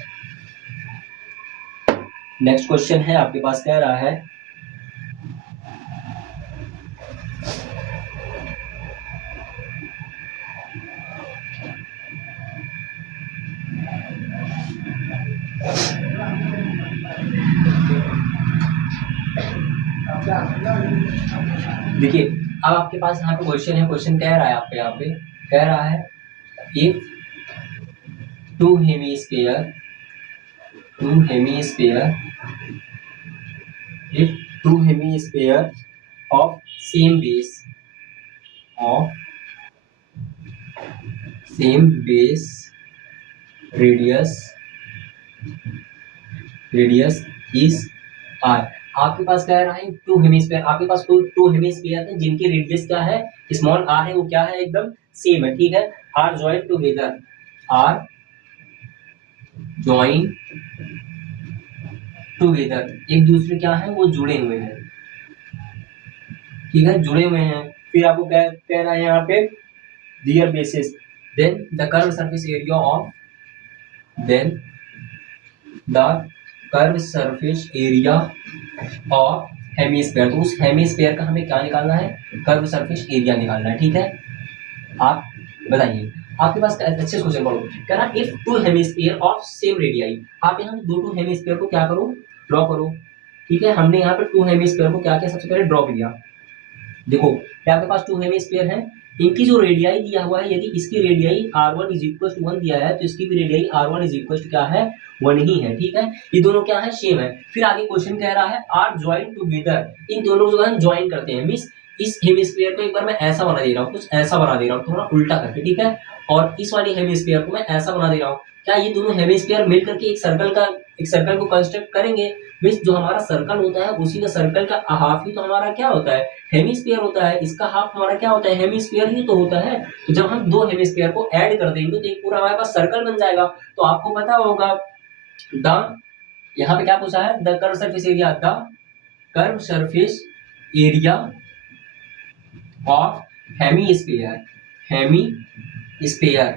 नेक्स्ट क्वेश्चन है आपके पास, कह रहा है देखिए, अब आपके पास यहाँ पे क्वेश्चन है, क्वेश्चन कह रहा है आपके यहाँ पे, कह रहा है if two hemisphere if two hemisphere of same base of same base radius is r, आपके पास कह रहा है टू हेमिस्फीयर, आपके पास टू हेमिस्फीयर है जिनकी रेडियस क्या है, स्मॉल r है, वो क्या है, एकदम सेम है, ठीक है, are join together, are join together, एक दूसरे क्या है, वो जुड़े हुए हैं, ठीक है, जुड़े हुए हैं। फिर आपको कह रहा है यहाँ पे their basis, then the curved surface area of then the curved surface area of hemisphere, तो उस हेमीस्फीयर का हमें क्या निकालना है, कर्व सरफेस एरिया निकालना है, ठीक है। आप बताइए, आपके पास अच्छे से क्वेश्चन पढ़ो, कह रहा if two hemisphere of same radii, आप यहाँ दो टू हेमीस्फीयर को क्या करो, ड्रॉ करो, ठीक है। हमने यहाँ पे टू हेमीस्फीयर को क्या किया, सबसे पहले ड्रॉ किया। देखो क्या आपके पास टू हेमिस्फीयर है, इनकी जो रेडियाई दिया हुआ है, यदि इसकी radii r1 is equal to 1 दिया है, तो इसकी भी radii r1 is equal to क्या है, 1 ही है, ठीक है। ये दोनों क्या है, सेम है। फिर आगे क्वेश्चन कह रहा है आर ज्वाइन टुगेदर, इन दोनों को जो है ज्वाइन करते हैं, मींस इस हेमिस्फीयर को एक बार मैं ऐसा बना दे रहा हूँ, कुछ ऐसा बना दे रहा हूँ, थोड़ा उल्टा करके, ठीक है, और इस वाली हेमिस्फीयर को मैं ऐसा बना दे रहा हूँ। क्या ये दोनों हेमिस्फीयर मिल करके एक सर्कल को कंस्ट्रक्ट करेंगे, मींस जो हमारा सर्कल होता है उसी का सर्कल का हाफ ही तो हमारा क्या होता है, हेमिस्फीयर होता है, इसका हाफ हमारा क्या होता है, हेमिस्फीयर ही तो होता है। तो जब हम दो हेमिस्फीयर को ऐड कर देंगे तो एक पूरा हमारे पास सर्कल बन जाएगा। तो आपको पता होगा द, यहाँ पे क्या पूछा है, the curve surface area, the curve surface area of hemisphere,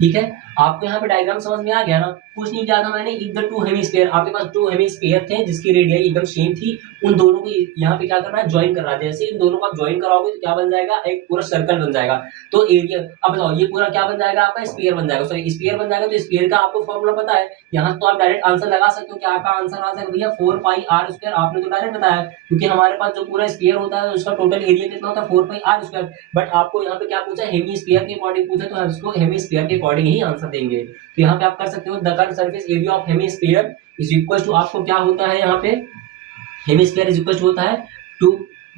ठीक है। आपको यहाँ पे डायग्राम समझ में आ गया ना, कुछ नहीं किया था मैंने, इफ द टू हेमिस्फीयर, आपके पास टू हेमिस्फीयर थे जिसकी रेडियस एकदम सेम थी, उन दोनों को यहाँ पे क्या करना है, ज्वाइन करना है। जैसे इन दोनों को आप ज्वाइन कराओगे तो क्या बन जाएगा, एक पूरा सर्कल बन जाएगा। तो एरिया, अब बताओ ये पूरा क्या बन जाएगा, आपका स्फीयर बन जाएगा, सॉरी स्फीयर बन जाएगा। तो स्फीयर का आपको फॉर्मूला पता है, यहाँ तो आप डायरेक्ट आंसर लगा सकते हो कि आपका आंसर आ जाएगा भैया 4 पाई आर स्क्वायर, आपने तो डायरेक्ट बताया, क्योंकि हमारे पास जो पूरा स्फीयर होता है उसका टोटल एरिया कितना होता है, 4 पाई आर स्क्वायर। बट आपको यहाँ पे क्या पूछा, हेमी स्फीयर के अकॉर्डिंग पूछा, तो हम इसको हेमी स्फीयर के अकॉर्डिंग ही आंसर देंगे। तो यहाँ पे आप कर सकते हो the curve surface area of hemisphere is equal to, आपको क्या होता है यहाँ पे, हेमिस्फीयर इज इक्वल टू होता है two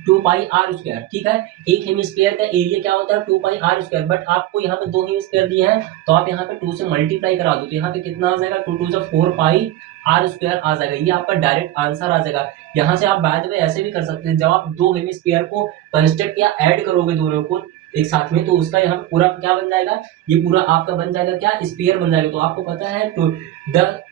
two pi r square, ठीक है। एक हेमिस्फीयर का एरिया क्या होता है, 2 पाई आर स्क्वायर, बट आपको यहाँ पे दो हेमिस्फीयर दिए हैं, तो आप यहाँ पे 2 से मल्टीप्लाई करा दो, तो यहाँ पे कितना आ जाएगा, 2 2 4 पाई आर स्क्वायर आ जाएगा, ये आपका डायरेक्ट आंसर आ जाएगा। यहाँ से आप बाद में ऐसे भी कर सकते हैं, जब आप दो हेमिस्फीयर को कंस्ट्रक्ट या ऐड करोगे दोनों को एक साथ में, तो उसका यहाँ पूरा क्या बन जाएगा, ये पूरा आपका बन जाएगा क्या, स्फीयर बन जाएगा। तो आपको पता है तो द,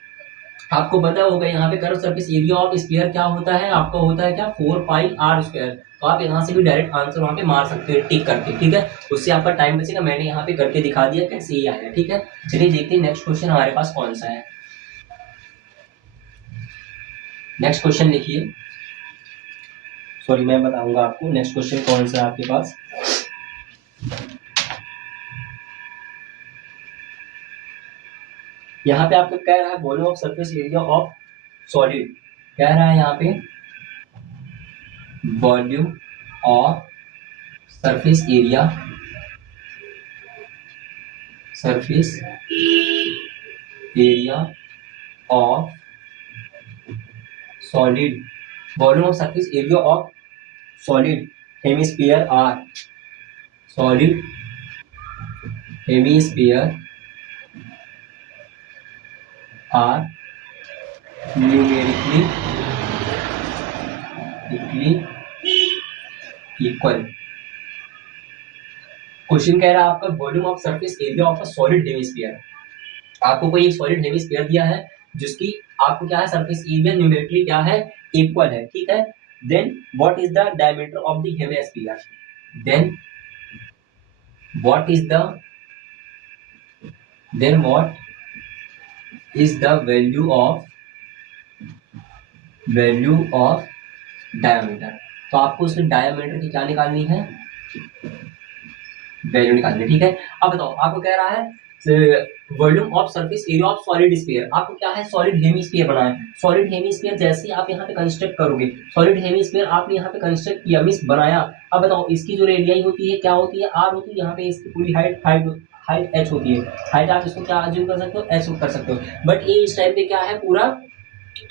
आपको पता होगा यहाँ पे curve surface area of sphere क्या होता है, आपका होता है क्या, 4 पाई आर स्क्वायर। तो आप यहाँ से भी डायरेक्ट आंसर वहाँ पे मार सकते हो टिक करके, ठीक है, उससे आपका टाइम बचेगा। मैंने यहाँ पे करके दिखा दिया कैसे ये आया, ठीक है। चलिए देखते हैं नेक्स्ट क्वेश्चन हमारे पास कौन सा है। नेक्स्ट क्वेश्चन लिखिए, सॉरी मैं बताऊंगा आपको नेक्स्ट क्वेश्चन कौन सा है आपके पास। यहाँ पे आपको कह रहा है volume of surface area of solid, कह रहा है यहाँ पे volume of surface area surface area of solid, volume of surface area of solid hemisphere r, solid hemisphere r numerically equal. Question कह रहा है आपका volume of surface area of a solid hemisphere. आपको कोई एक सॉलिड हेमिस्फीयर दिया है जिसकी आपको क्या है सरफेस एरिया न्यूमेरिकली क्या है इक्वल है, ठीक है। Then what is the diameter of the hemisphere, then what is the then what is the value of diameter. तो आपको उसमें डायमीटर की क्या निकालनी है, वैल्यू निकालनी है, ठीक है। अब बताओ आपको कह रहा है volume of surface area of solid sphere. आपको क्या है सॉलिड हेमिस्फीयर बनाना है। सॉलिड हेमिस्फीयर जैसे आप यहाँ पे कंस्ट्रक्ट करोगे, सॉलिड हेमिस्फीयर आपने यहाँ पे कंस्ट्रक्ट किया मींस बनाया। अब बताओ इसकी जो रेडियाई होती है क्या होती है, आर होती है। यहाँ पे इसकी पूरी हाइट एच होती है। हाइट आप इसको क्या अज्यूम कर सकते हो, एच कर सकते हो। बट ये इस टाइप पे क्या है पूरा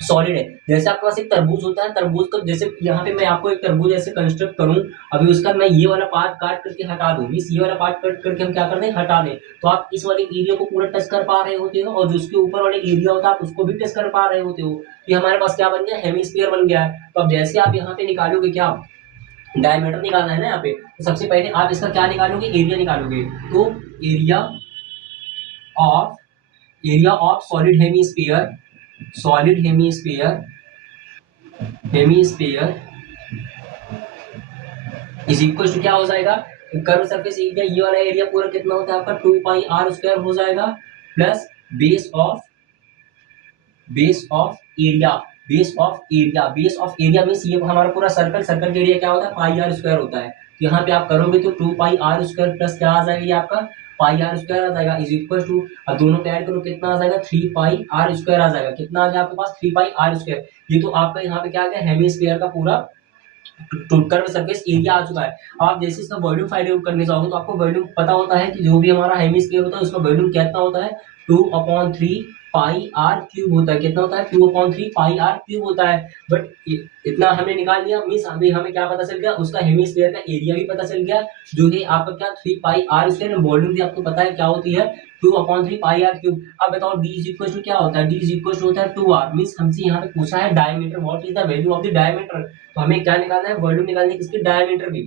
सॉलिड है। जैसे आपके पास एक तरबूज होता है, तरबूज का जैसे यहाँ पे मैं आपको एक तरबूज ऐसे कंस्ट्रक्ट करूं, अभी उसका मैं ये वाला पार्ट काट करके हटा दूं, मींस ये वाला पार्ट कट करके हम क्या कर दें हटा दें, तो आप इस वाले एरिया को पूरा टच कर पा रहे होते हो और जो उसके ऊपर वाले एरिया होता है आप उसको भी टच कर पा रहे होते हो। ये हमारे पास क्या बन गया, हेमिस्फीयर बन गया है। तो अब जैसे आप यहाँ पे निकालोगे क्या डायमीटर निकालना है ना यहाँ पे, तो सबसे पहले आप इसका क्या निकालोगे, एरिया निकालोगे। तो of area of solid hemisphere is equal to क्या हो जाएगा, कर्व सरफेस एरिया ये वाला एरिया पूरा कितना होता है आपका 2 पाई आर स्क्वायर हो जाएगा, plus base of area means ये हमारा पूरा सर्कल का एरिया क्या होता है पाई आर स्क्वायर होता है। तो यहाँ पे आप करोगे तो 2 पाई आर स्क्वायर प्लस क्या आ जाएगा, ये आपका पाई आर स्क्वायर आ जाएगा इज इक्वल टू, अब दोनों को ऐड करो कितना आ जाएगा 3 पाई आर स्क्वायर आ जाएगा। कितना आ गया आपके पास 3 पाई आर स्क्वायर। ये तो आपका यहाँ पे क्या आ गया हेमिस्फीयर का पूरा कर्व सरफेस एरिया आ चुका है। आप जैसे इसका वॉल्यूम फाइंड आउट करने जाओगे तो आपको वॉल्यूम पता होता है कि जो भी हमारा हेमिस्फीयर होता है उसका वॉल्यूम कितना होता है 2/3 पाई आर क्यूब होता है। कितना होता है 2/3 पाई आर क्यूब होता है। बट इतना हमने निकाल लिया मींस अभी हमें क्या पता चल गया, उसका हेमिस्फीयर का एरिया भी पता चल गया जो है आपका क्या 3 पाई आर स्क्वायर, वॉल्यूम भी आपको पता है क्या होती है 2/3 पाई आर क्यूब। अब बताओ d इज इक्वल टू क्या होता है, d इज इक्वल टू होता है 2r मींस हमसे यहाँ पे पूछा है diameter, what is the value of the diameter. तो हमें क्या निकालना है, वॉल्यूम निकालनी है किसकी, डायमीटर की।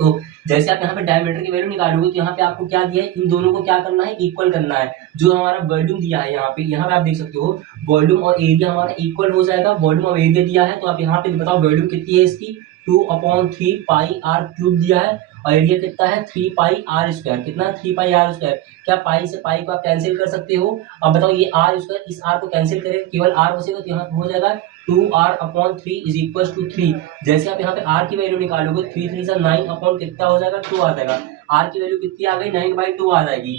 तो जैसे आप यहाँ पे डायमीटर की वैल्यू निकालोगे तो यहाँ पे आपको क्या दिया है, इन दोनों को क्या करना है इक्वल करना है। जो हमारा वॉल्यूम दिया है यहाँ पे आप देख सकते हो वॉल्यूम और एरिया हमारा इक्वल हो जाएगा। वॉल्यूम और एरिया दिया है तो आप यहाँ पे बताओ वॉल्यूम कितनी है इसकी 2/3 पाई आर क्यूब दिया है और एरिया कितना है 3 पाई आर स्क्वायर। कितना है 3 पाई आर स्क्वायर। क्या पाई से पाई को आप कैंसिल कर सकते हो। अब बताओ ये आर स्क्वायर इस आर को कैंसिल करें केवल आर बचेगा तो यहाँ पे हो जाएगा 2r/3 इज इक्वल टू 3। जैसे आप यहाँ पे r की वैल्यू निकालोगे 3 3 से 9 अपॉन कितना हो जाएगा 2 आ जाएगा। r की वैल्यू कितनी आ गई 9/2 आ जाएगी।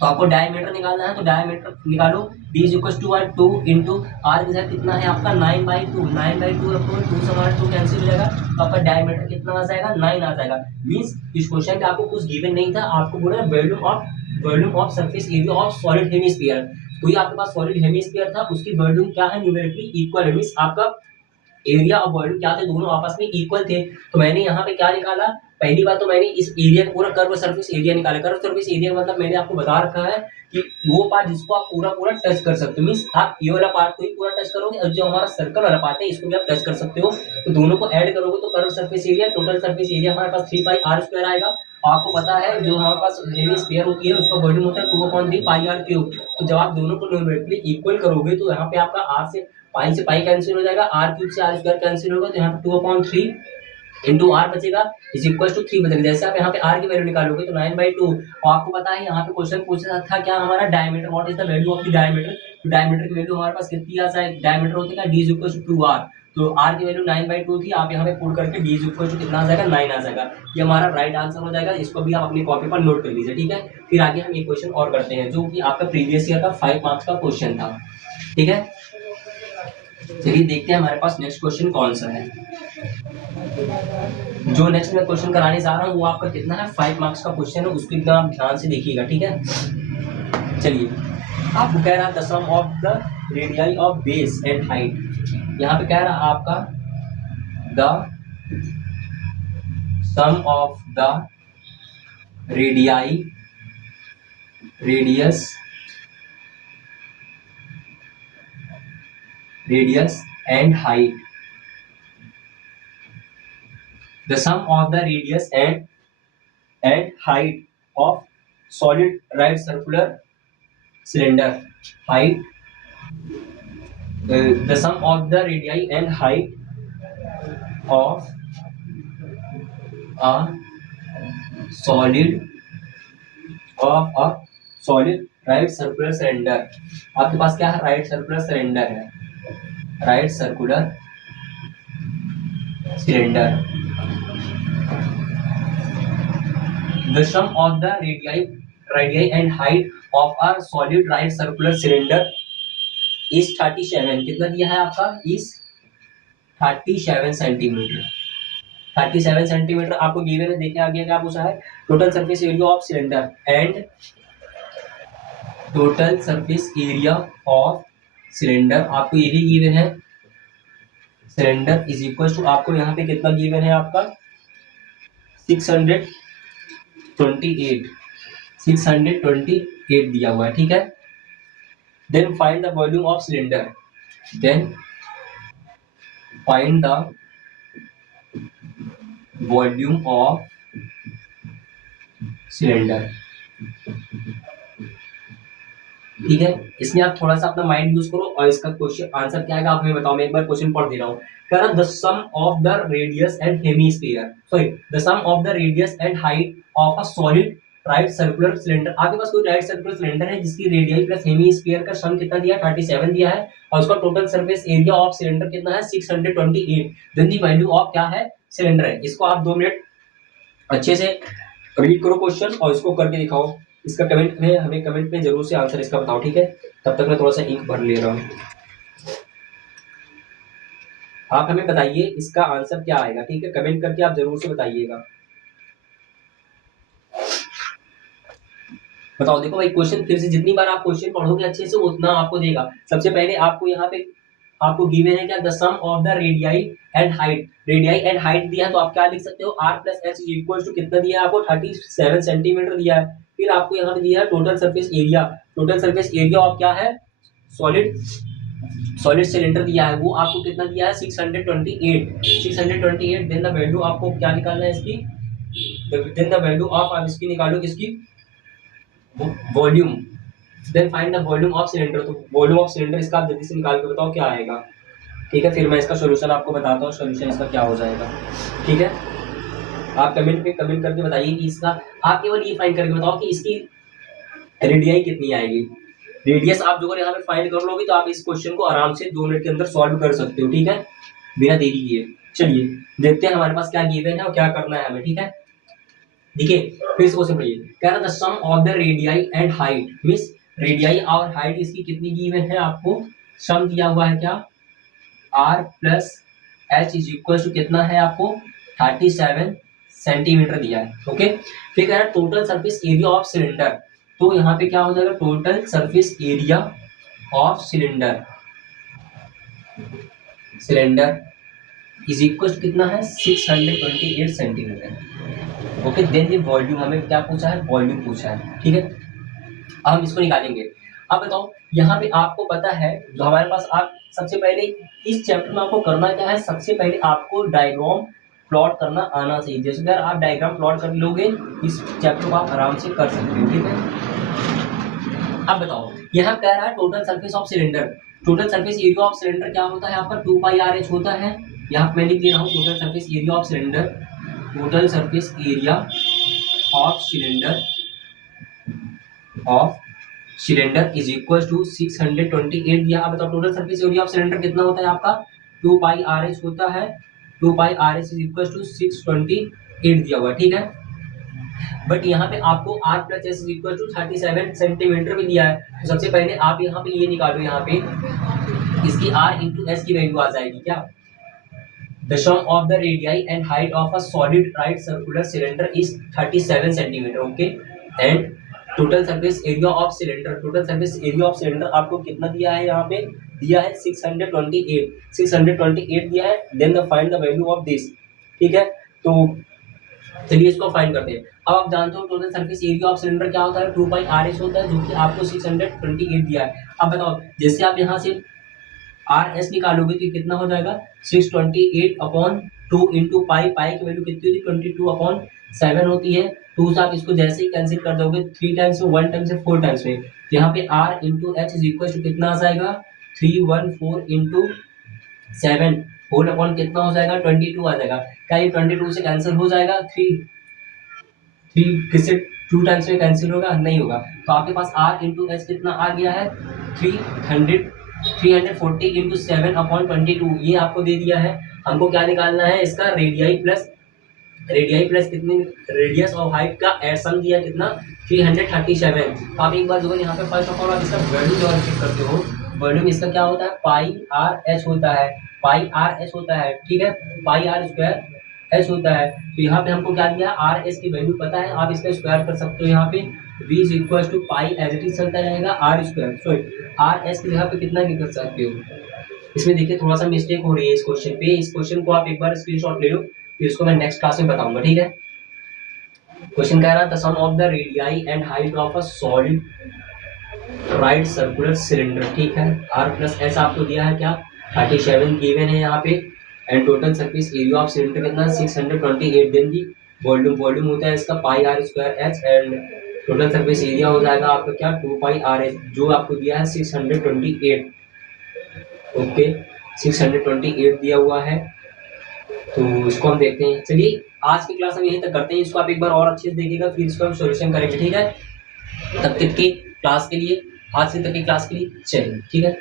तो आपको डायमीटर निकालना है तो डायमीटर निकालो d is equal to 2 into r के साथ कितना है आपका 9/2 अपॉन 2 से हमारा 2 कैंसिल हो जाएगा तो आपका डायमीटर कितना आ जाएगा 9 आ जाएगा। मींस इस क्वेश्चन पे आपको कुछ गिवन नहीं था, आपको बोला volume of surface area of solid hemisphere. कोई आपके पास सॉलिड हेमिस्फीयर था उसकी वॉल्यूम क्या है न्यूमेरिकली इक्वल है, मींस आपका एरिया और वॉल्यूम क्या थे दोनों आपस में इक्वल थे। तो मैंने यहाँ पे क्या निकाला, पहली बात तो मैंने इस एरिया का पूरा कर्व सरफेस एरिया निकाला। कर्व सरफेस एरिया मतलब मैंने आपको बता रखा है कि वो पार्ट जिसको आप पूरा टच कर सकते हो, मींस आप ये वाला पार्ट को ही पूरा टच करोगे और जो हमारा सर्कल वाला पार्ट है इसको भी आप टच कर सकते हो। तो दोनों को ऐड करोगे तो curve surface area total surface area हमारे पास 3 पाई आर स्क्वायर आएगा। आपको पता है जो हमारे पास हेमिस्फीयर होती है उसका वॉल्यूम होता है 2/3 पाई आर क्यूब। तो जब आप दोनों को न्यूमेरिकली इक्वल करोगे तो यहाँ पे आपका आर से पाई कैंसिल हो जाएगा, आर क्यूब से आर स्क्वायर कैंसिल होगा तो यहाँ पे 2/3 इंटू आर बचेगा इज इक्वल टू 3 बचेगा। जैसे आप यहाँ पे आर की वैल्यू निकालोगे तो 9/2 और आपको पता है यहाँ पे क्वेश्चन पूछा था क्या हमारा diameter, what is the value of the diameter. तो डायमीटर की वैल्यू हमारे पास कितनी आ जाए, डायमीटर होता है d is equal to 2r। तो r की वैल्यू 9/2 थी, आप यहाँ पे पुट करके d इज इक्वल टू कितना आ जाएगा 9 आ जाएगा। ये हमारा राइट आंसर हो जाएगा, इसको भी आप अपनी कॉपी पर नोट कर लीजिए, ठीक है। फिर आगे हम एक क्वेश्चन और करते हैं जो कि आपका प्रीवियस ईयर का 5 मार्क्स का क्वेश्चन था, ठीक है। चलिए देखते हैं हमारे पास नेक्स्ट क्वेश्चन कौन सा है। जो नेक्स्ट मैं क्वेश्चन कराने जा रहा हूँ वो आपका कितना है 5 मार्क्स का क्वेश्चन है, उसको एकदम आप ध्यान से देखिएगा, ठीक है। चलिए, आपको कह रहा the sum of the radii of base and height, यहाँ पे कह रहा आपका the sum of the radii radius and height, the sum of the radius and height of solid right circular cylinder height, the sum of the radii and height of a solid a solid right circular cylinder। आपके पास क्या है? Right circular cylinder है, right circular cylinder. The sum of the radii and height of a solid right circular cylinder is 37। कितना दिया है आपका? Is 37 centimetre. 37 centimetre आपको गिवन है। देखिए आगे क्या पूछा है? Total surface area of cylinder and total surface area of cylinder आपको ये भी गिवन है। सिलेंडर इज इक्वल टू आपको यहाँ पे कितना गिवन है आपका? 628 628 दिया हुआ है, ठीक है। Then find the volume of cylinder, then find the volume of cylinder, ठीक है। इसमें आप थोड़ा सा अपना माइंड यूज करो और इसका क्वेश्चन आंसर क्या आएगा आप हमें बताओ। मैं एक बार क्वेश्चन पढ़ दे रहा हूँ। कह रहा the sum of the radius and hemisphere, sorry the sum of the radius and height of a solid right circular cylinder. आपके पास कोई राइट सर्कुलर सिलेंडर है जिसकी रेडियस प्लस हेमीस्फीयर का सम कितना दिया है? 37 दिया है और उसका total surface area of cylinder कितना है? 628। देन द वैल्यू ऑफ क्या है? सिलेंडर है। इसको आप 2 मिनट अच्छे से रीड करो क्वेश्चन और इसको करके दिखाओ। इसका कमेंट में हमें कमेंट में जरूर से आंसर इसका बताओ, ठीक है। तब तक मैं थोड़ा सा इंक भर ले रहा हूँ। आप हमें बताइए इसका आंसर क्या आएगा, ठीक है। कमेंट करके आप जरूर से बताइएगा। बताओ। देखो भाई क्वेश्चन फिर से जितनी बार आप क्वेश्चन पढ़ोगे अच्छे से उतना आपको देगा। सबसे पहले आपको यहाँ पे आपको गिवन है क्या? The sum of the radii and height. Radii and height दिया है तो आप क्या लिख सकते हो? R plus h is equal to कितना दिया है आपको? 37 सेंटीमीटर दिया है। फिर आपको यहाँ पे दिया है total surface area. Total surface area of क्या है? सॉलिड सॉलिड सिलेंडर दिया है, वो आपको कितना दिया है? 628 628। देन द वैल्यू आपको क्या निकालना है इसकी? देन द वैल्यू ऑफ आप इसकी निकालो किसकी? Volume. Then find the volume of cylinder. तो वॉल्यूम ऑफ सिलेंडर इसका आप जल्दी से निकाल के बताओ क्या आएगा, ठीक है। फिर मैं इसका सोल्यूशन आपको बताता हूँ, सोल्यूशन इसका क्या हो जाएगा, ठीक है। आप कमेंट पे कमेंट करके बताइए कि इसका, आप केवल ये फाइंड करके बताओ कि इसकी रेडियाई कितनी आएगी। रेडियस आप जो यहाँ पे फाइंड कर लोगे तो आप इस क्वेश्चन को आराम से 2 मिनट के अंदर सॉल्व कर सकते हो, ठीक है, बिना देरी किए। चलिए देखते हैं हमारे पास क्या गिवन है और क्या करना है हमें, ठीक है। देखिए फिर इसको समझिए। कह रहा था sum of the radii and height, means radii और हाइट इसकी कितनी गिवन है आपको? सम दिया हुआ है क्या? R plus h is equal to कितना है आपको? 37 सेंटीमीटर दिया है, ओके। फिर कह रहा है total surface area of cylinder. तो यहाँ पे क्या हो जाएगा? Total surface area of cylinder cylinder is equal to कितना है? 628 सेंटीमीटर, ओके। देन ये वॉल्यूम हमें क्या पूछा है? वॉल्यूम पूछा है, ठीक है। अब हम इसको निकालेंगे। अब बताओ यहाँ पे आपको पता है जो हमारे पास, आप सबसे पहले इस चैप्टर में आपको करना क्या है? सबसे पहले आपको डायग्राम प्लॉट करना आना चाहिए। जैसे अगर आप डायग्राम प्लॉट कर लोगे इस चैप्टर को आप आराम से कर सकते हो, ठीक है। अब बताओ यहाँ कह रहा है total surface of cylinder. Total surface area of cylinder क्या होता है आपका? 2 पाई आर एच होता है। यहाँ पे मैं लिख दे रहा हूँ total surface area of cylinder. Total surface area of cylinder is equal to 628 दिया। अब बताओ total surface area of cylinder कितना होता है आपका? 2 पाई आर एच होता है। 2 pi R H is equal to 628 दिया हुआ, ठीक है। बट यहाँ पे आपको r plus s is equal to 37 centimetre भी दिया है। तो सबसे पहले आप यहाँ पे ये निकालो, यहाँ पे इसकी r इंटू एस की वैल्यू आ जाएगी क्या? The sum of the radii and height of a solid right circular cylinder is 37 centimetre, okay. And total surface area of cylinder, total surface area of cylinder आपको कितना दिया है, यहाँ पे दिया है 628 दिया है। Then the find the value of this, ठीक है। तो चलिए इसको फाइंड करते हैं। अब आप जानते हो total surface area of cylinder क्या होता है, 2πr/s होता है, जो कि आपको 628 दिया है। अब बताओ, जैसे आप यहाँ से RS निकालोगे तो कितना हो जाएगा, 628/2 इंटू पाई, पाई की वैल्यू कितनी होती है, 22/7 होती है। 2 से आप इसको जैसे ही कैंसिल कर दोगे, 3 टाइम्स में, 1 टाइम से 4 टाइम्स में, तो यहाँ पे R into h is equal to कितना आ जाएगा, 314 इंटू 7 होल अपॉन कितना हो जाएगा, 22 आ जाएगा। क्या ये 22 से कैंसिल हो जाएगा, 3 किससे 2 टाइम्स में कैंसिल होगा, नहीं होगा। तो आपके पास R इंटू एच कितना आ गया है, 340 इंटू 7/22, ये आपको दे दिया है। हमको क्या निकालना है, इसका रेडियाई प्लस कितनी, रेडियस और हाइट का एड सम दिया कितना, 337। तो आप एक बार जो है यहाँ पे फर्स्ट ऑफ ऑल आप इसका वॉल्यूम जो चेक करते हो, वॉल्यूम इसका क्या होता है, πr/h होता है, πr/h होता है, ठीक है, πr² h होता है। तो यहाँ पे हमको क्या दिया, RS की वैल्यू पता है, आप इसका स्क्वायर कर सकते हो। यहाँ पे v is equal to pi as it is चलता रहेगा, R² सॉरी RS की जगह पे कितना निकल सकते हो। इसमें देखिए थोड़ा सा मिस्टेक हो रही है इस क्वेश्चन पे, इस क्वेश्चन को आप एक बार स्क्रीनशॉट ले लो, फिर इसको मैं नेक्स्ट क्लास में बताऊंगा, ठीक है। क्वेश्चन कह रहा था sum of the radii and height of a solid right circular cylinder, ठीक है। R+S आपको दिया है क्या, 37 गिवन है यहाँ पे, and total surface area of cylinder कितना, 628। देन दी वॉल्यूम होता है इसका πr²h, and total surface area हो जाएगा आपका क्या, 2πr/s, जो आपको दिया है 628, ओके 628 दिया हुआ है। तो इसको हम देखते हैं। चलिए आज की क्लास हम यहीं तक करते हैं, इसको आप एक बार और अच्छे से देखिएगा, फिर इसको हम सॉल्यूशन करेंगे, ठीक है। तब तक की क्लास के लिए, आज से तक की क्लास के लिए चलिए, ठीक है।